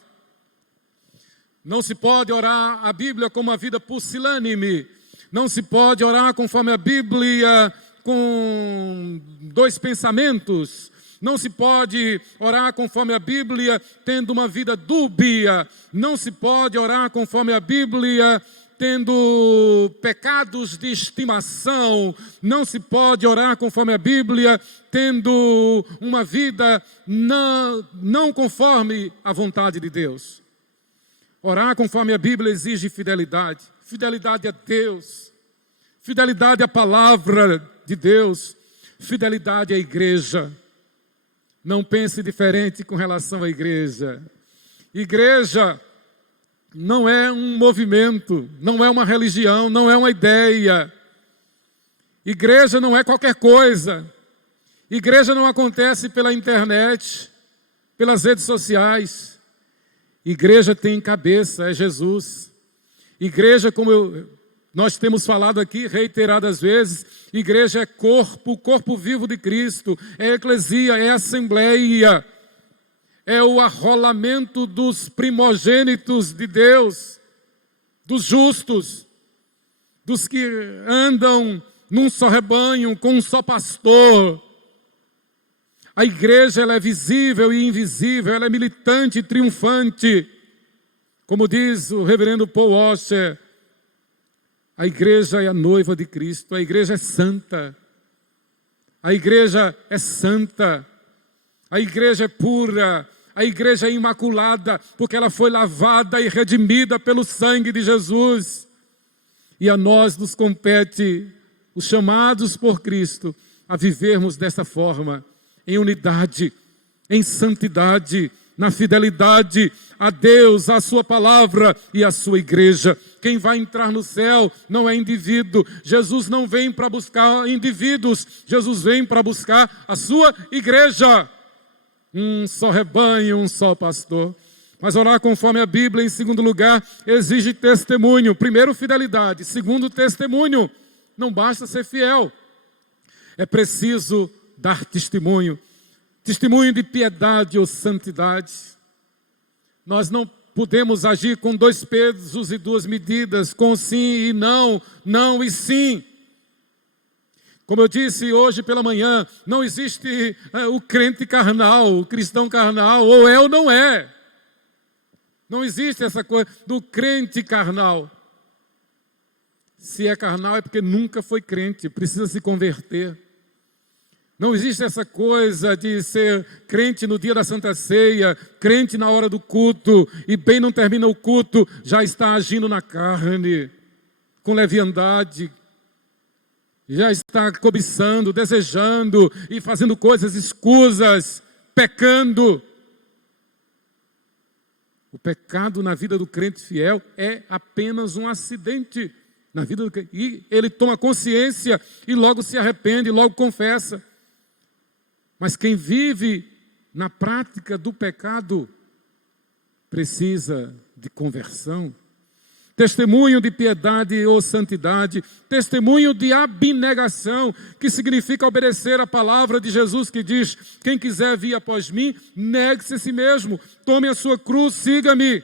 Não se pode orar a Bíblia com uma vida pusilânime. Não se pode orar conforme a Bíblia com dois pensamentos. Não se pode orar conforme a Bíblia tendo uma vida dúbia. Não se pode orar conforme a Bíblia tendo pecados de estimação. Não se pode orar conforme a Bíblia tendo uma vida não conforme a vontade de Deus. Orar conforme a Bíblia exige fidelidade. Fidelidade a Deus. Fidelidade à palavra de Deus. Fidelidade à igreja. Não pense diferente com relação à igreja. Igreja não é um movimento, não é uma religião, não é uma ideia. Igreja não é qualquer coisa. Igreja não acontece pela internet, pelas redes sociais. Igreja tem cabeça, é Jesus. Igreja, como nós temos falado aqui reiteradas vezes, igreja é corpo, o corpo vivo de Cristo, é eclesia, é assembleia, é o arrolamento dos primogênitos de Deus, dos justos, dos que andam num só rebanho, com um só pastor. A igreja ela é visível e invisível, ela é militante e triunfante. Como diz o reverendo Paul Washer, a igreja é a noiva de Cristo, a igreja é santa, a igreja é santa, a igreja é pura, a igreja é imaculada, porque ela foi lavada e redimida pelo sangue de Jesus. E a nós nos compete, os chamados por Cristo, a vivermos dessa forma, em unidade, em santidade, na fidelidade a Deus, a sua palavra e a sua igreja. Quem vai entrar no céu não é indivíduo. Jesus não vem para buscar indivíduos, Jesus vem para buscar a sua igreja. Um só rebanho, um só pastor. Mas orar conforme a Bíblia, em segundo lugar, exige testemunho. Primeiro, fidelidade. Segundo, testemunho. Não basta ser fiel. É preciso dar testemunho. Testemunho de piedade ou santidade. Nós não podemos agir com dois pesos e duas medidas, com sim e não, não e sim. Como eu disse hoje pela manhã, não existe o crente carnal, o cristão carnal, ou é ou não é. Não existe essa coisa do crente carnal. Se é carnal é porque nunca foi crente, precisa se converter. Não existe essa coisa de ser crente no dia da Santa Ceia, crente na hora do culto, e bem não termina o culto, já está agindo na carne, com leviandade, já está cobiçando, desejando e fazendo coisas escusas, pecando. O pecado na vida do crente fiel é apenas um acidente Na vida e ele toma consciência e logo se arrepende, logo confessa. Mas quem vive na prática do pecado precisa de conversão. Testemunho de piedade ou santidade, testemunho de abnegação, que significa obedecer a palavra de Jesus que diz: quem quiser vir após mim, negue-se a si mesmo, tome a sua cruz, siga-me.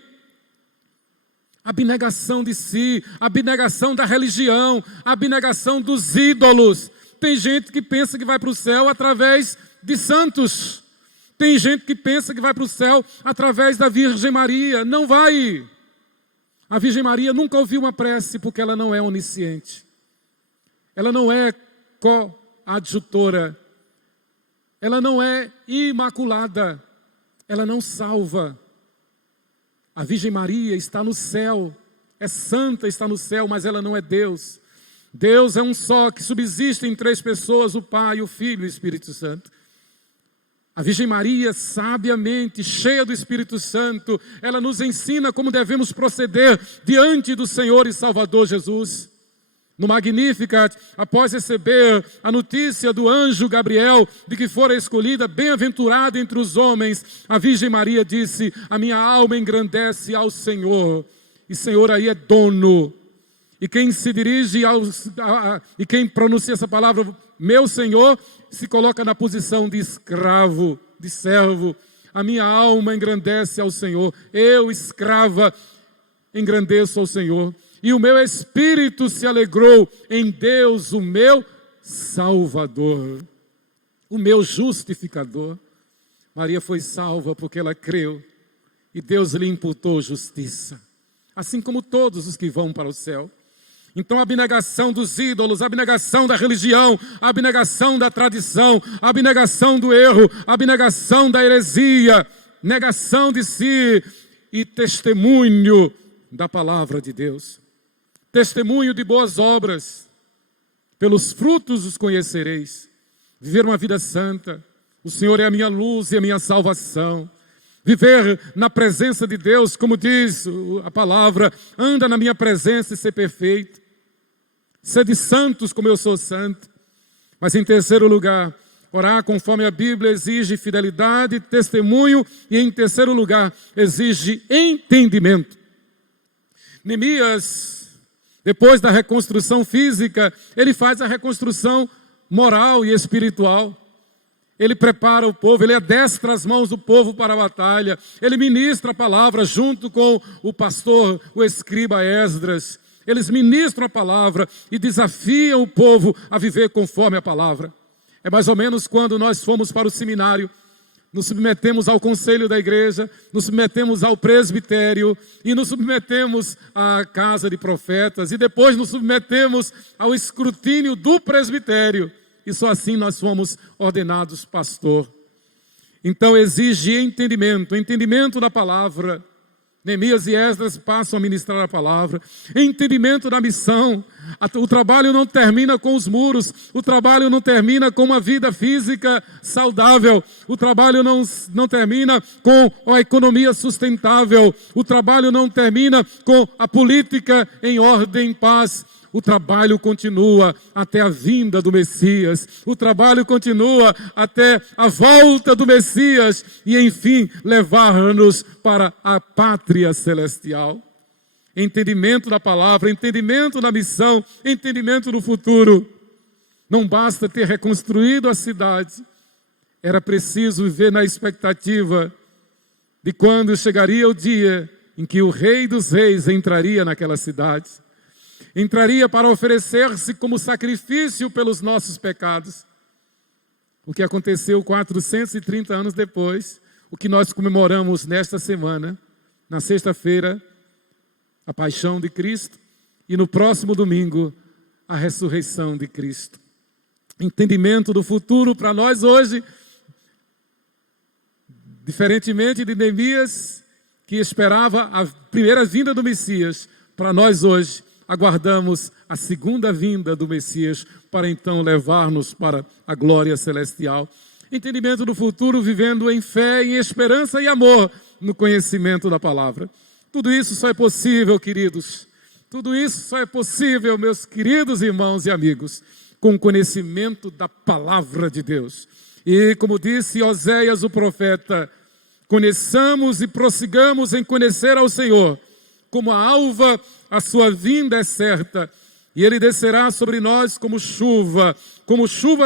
Abnegação de si, abnegação da religião, abnegação dos ídolos. Tem gente que pensa que vai para o céu através de santos. Tem gente que pensa que vai para o céu através da Virgem Maria. Não vai. A Virgem Maria nunca ouviu uma prece porque ela não é onisciente. Ela não é coadjutora. Ela não é imaculada. Ela não salva. A Virgem Maria está no céu, é santa, está no céu, mas ela não é Deus. Deus é um só, que subsiste em 3 pessoas, o Pai, o Filho e o Espírito Santo. A Virgem Maria, sabiamente, cheia do Espírito Santo, ela nos ensina como devemos proceder diante do Senhor e Salvador Jesus. No Magnificat, após receber a notícia do anjo Gabriel de que fora escolhida bem-aventurada entre os homens, a Virgem Maria disse: a minha alma engrandece ao Senhor. E Senhor aí é dono. E quem se dirige e quem pronuncia essa palavra, meu Senhor, se coloca na posição de escravo, de servo. A minha alma engrandece ao Senhor. Eu, escrava, engrandeço ao Senhor. E o meu espírito se alegrou em Deus, o meu Salvador, o meu justificador. Maria foi salva porque ela creu e Deus lhe imputou justiça, assim como todos os que vão para o céu. Então a abnegação dos ídolos, a abnegação da religião, a abnegação da tradição, a abnegação do erro, a abnegação da heresia, negação de si e testemunho da palavra de Deus. Testemunho de boas obras, pelos frutos os conhecereis. Viver uma vida santa, o Senhor é a minha luz e a minha salvação. Viver na presença de Deus, como diz a palavra, anda na minha presença e ser perfeito. Sede santos como eu sou santo. Mas em terceiro lugar, orar conforme a Bíblia exige fidelidade, testemunho e em terceiro lugar exige entendimento. Neemias, depois da reconstrução física, ele faz a reconstrução moral e espiritual. Ele prepara o povo, ele adestra as mãos do povo para a batalha. Ele ministra a palavra junto com o pastor, o escriba Esdras. Eles ministram a palavra e desafiam o povo a viver conforme a palavra. É mais ou menos quando nós fomos para o seminário, nos submetemos ao conselho da igreja, nos submetemos ao presbitério e nos submetemos à casa de profetas e depois nos submetemos ao escrutínio do presbitério. E só assim nós fomos ordenados pastor. Então exige entendimento da palavra. Neemias e Esdras passam a ministrar a palavra. Entendimento da missão. O trabalho não termina com os muros. O trabalho não termina com uma vida física saudável. O trabalho não termina com a economia sustentável. O trabalho não termina com a política em ordem e paz. O trabalho continua até a vinda do Messias. O trabalho continua até a volta do Messias. E, enfim, levar-nos para a pátria celestial. Entendimento da palavra, entendimento da missão, entendimento do futuro. Não basta ter reconstruído a cidade. Era preciso viver na expectativa de quando chegaria o dia em que o Rei dos Reis entraria naquela cidade. Entraria para oferecer-se como sacrifício pelos nossos pecados. O que aconteceu 430 anos depois, o que nós comemoramos nesta semana, na sexta-feira, a paixão de Cristo, e no próximo domingo, a ressurreição de Cristo. Entendimento do futuro para nós hoje, diferentemente de Neemias, que esperava a primeira vinda do Messias, para nós hoje, aguardamos a segunda vinda do Messias para então levar-nos para a glória celestial. Entendimento do futuro, vivendo em fé, em esperança e amor no conhecimento da palavra. Tudo isso só é possível, queridos, Tudo isso só é possível, meus queridos irmãos e amigos, com o conhecimento da palavra de Deus. E como disse Oséias o profeta, conheçamos e prossigamos em conhecer ao Senhor. Como a alva, a sua vinda é certa, e Ele descerá sobre nós como chuva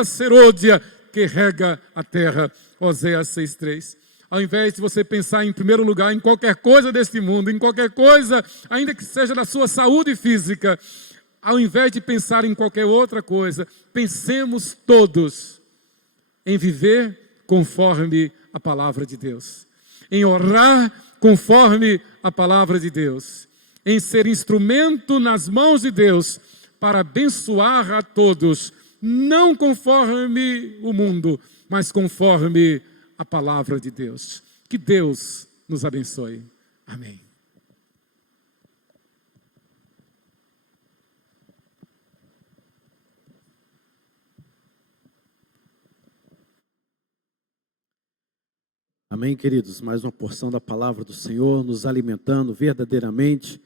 serôdia que rega a terra. Oséias 6,3. Ao invés de você pensar em primeiro lugar em qualquer coisa deste mundo, em qualquer coisa, ainda que seja da sua saúde física, ao invés de pensar em qualquer outra coisa, pensemos todos em viver conforme a palavra de Deus, em orar conforme a palavra de Deus, em ser instrumento nas mãos de Deus para abençoar a todos, não conforme o mundo, mas conforme a palavra de Deus. Que Deus nos abençoe. Amém. Amém, queridos? Mais uma porção da palavra do Senhor, nos alimentando verdadeiramente.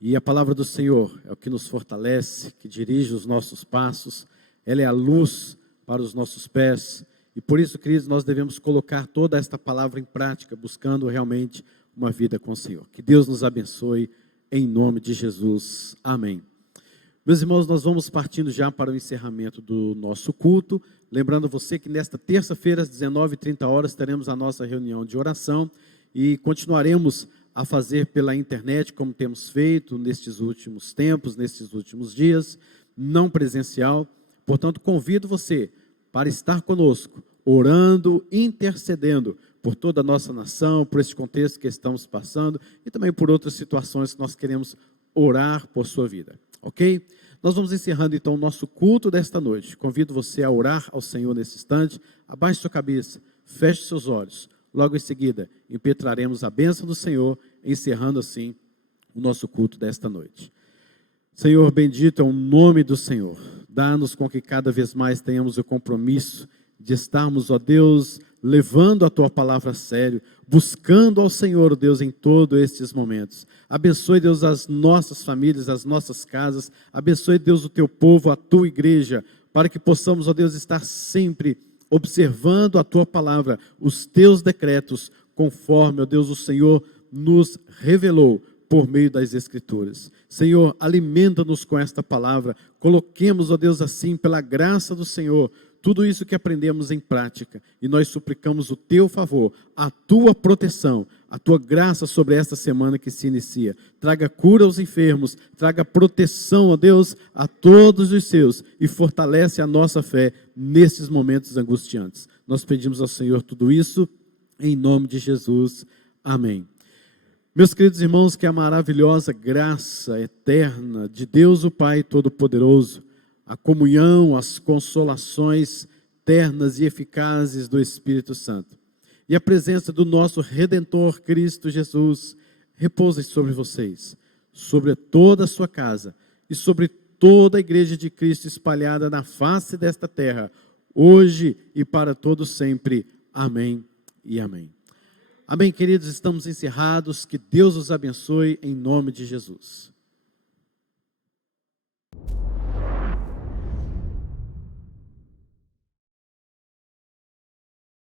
E a palavra do Senhor é o que nos fortalece, que dirige os nossos passos. Ela é a luz para os nossos pés. E por isso, queridos, nós devemos colocar toda esta palavra em prática, buscando realmente uma vida com o Senhor. Que Deus nos abençoe, em nome de Jesus. Amém. Meus irmãos, nós vamos partindo já para o encerramento do nosso culto. Lembrando você que nesta terça-feira, às 19h30, teremos a nossa reunião de oração e continuaremos a fazer pela internet, como temos feito nestes últimos tempos, nestes últimos dias, não presencial. Portanto, convido você para estar conosco, orando, intercedendo por toda a nossa nação, por esse contexto que estamos passando e também por outras situações que nós queremos orar por sua vida. Ok? Nós vamos encerrando então o nosso culto desta noite. Convido você a orar ao Senhor nesse instante. Abaixe sua cabeça, feche seus olhos. Logo em seguida, impetraremos a bênção do Senhor, encerrando assim o nosso culto desta noite. Senhor, bendito é o nome do Senhor. Dá-nos com que cada vez mais tenhamos o compromisso de estarmos, ó Deus, levando a Tua palavra a sério, buscando ao Senhor, Deus, em todos estes momentos. Abençoe, Deus, as nossas famílias, as nossas casas. Abençoe, Deus, o Teu povo, a Tua igreja, para que possamos, ó Deus, estar sempre observando a Tua palavra, os Teus decretos, conforme, ó Deus, o Senhor nos revelou por meio das Escrituras. Senhor, alimenta-nos com esta palavra. Coloquemos, ó Deus, assim, pela graça do Senhor, tudo isso que aprendemos em prática, e nós suplicamos o Teu favor, a Tua proteção, a Tua graça sobre esta semana que se inicia. Traga cura aos enfermos, traga proteção, ó Deus, a todos os Seus, e fortalece a nossa fé nesses momentos angustiantes. Nós pedimos ao Senhor tudo isso, em nome de Jesus. Amém. Meus queridos irmãos, que a maravilhosa graça eterna de Deus o Pai Todo-Poderoso, a comunhão, as consolações ternas e eficazes do Espírito Santo e a presença do nosso Redentor Cristo Jesus repousem sobre vocês, sobre toda a sua casa e sobre toda a igreja de Cristo espalhada na face desta terra, hoje e para todo sempre. Amém e amém. Amém, queridos, estamos encerrados. Que Deus os abençoe em nome de Jesus.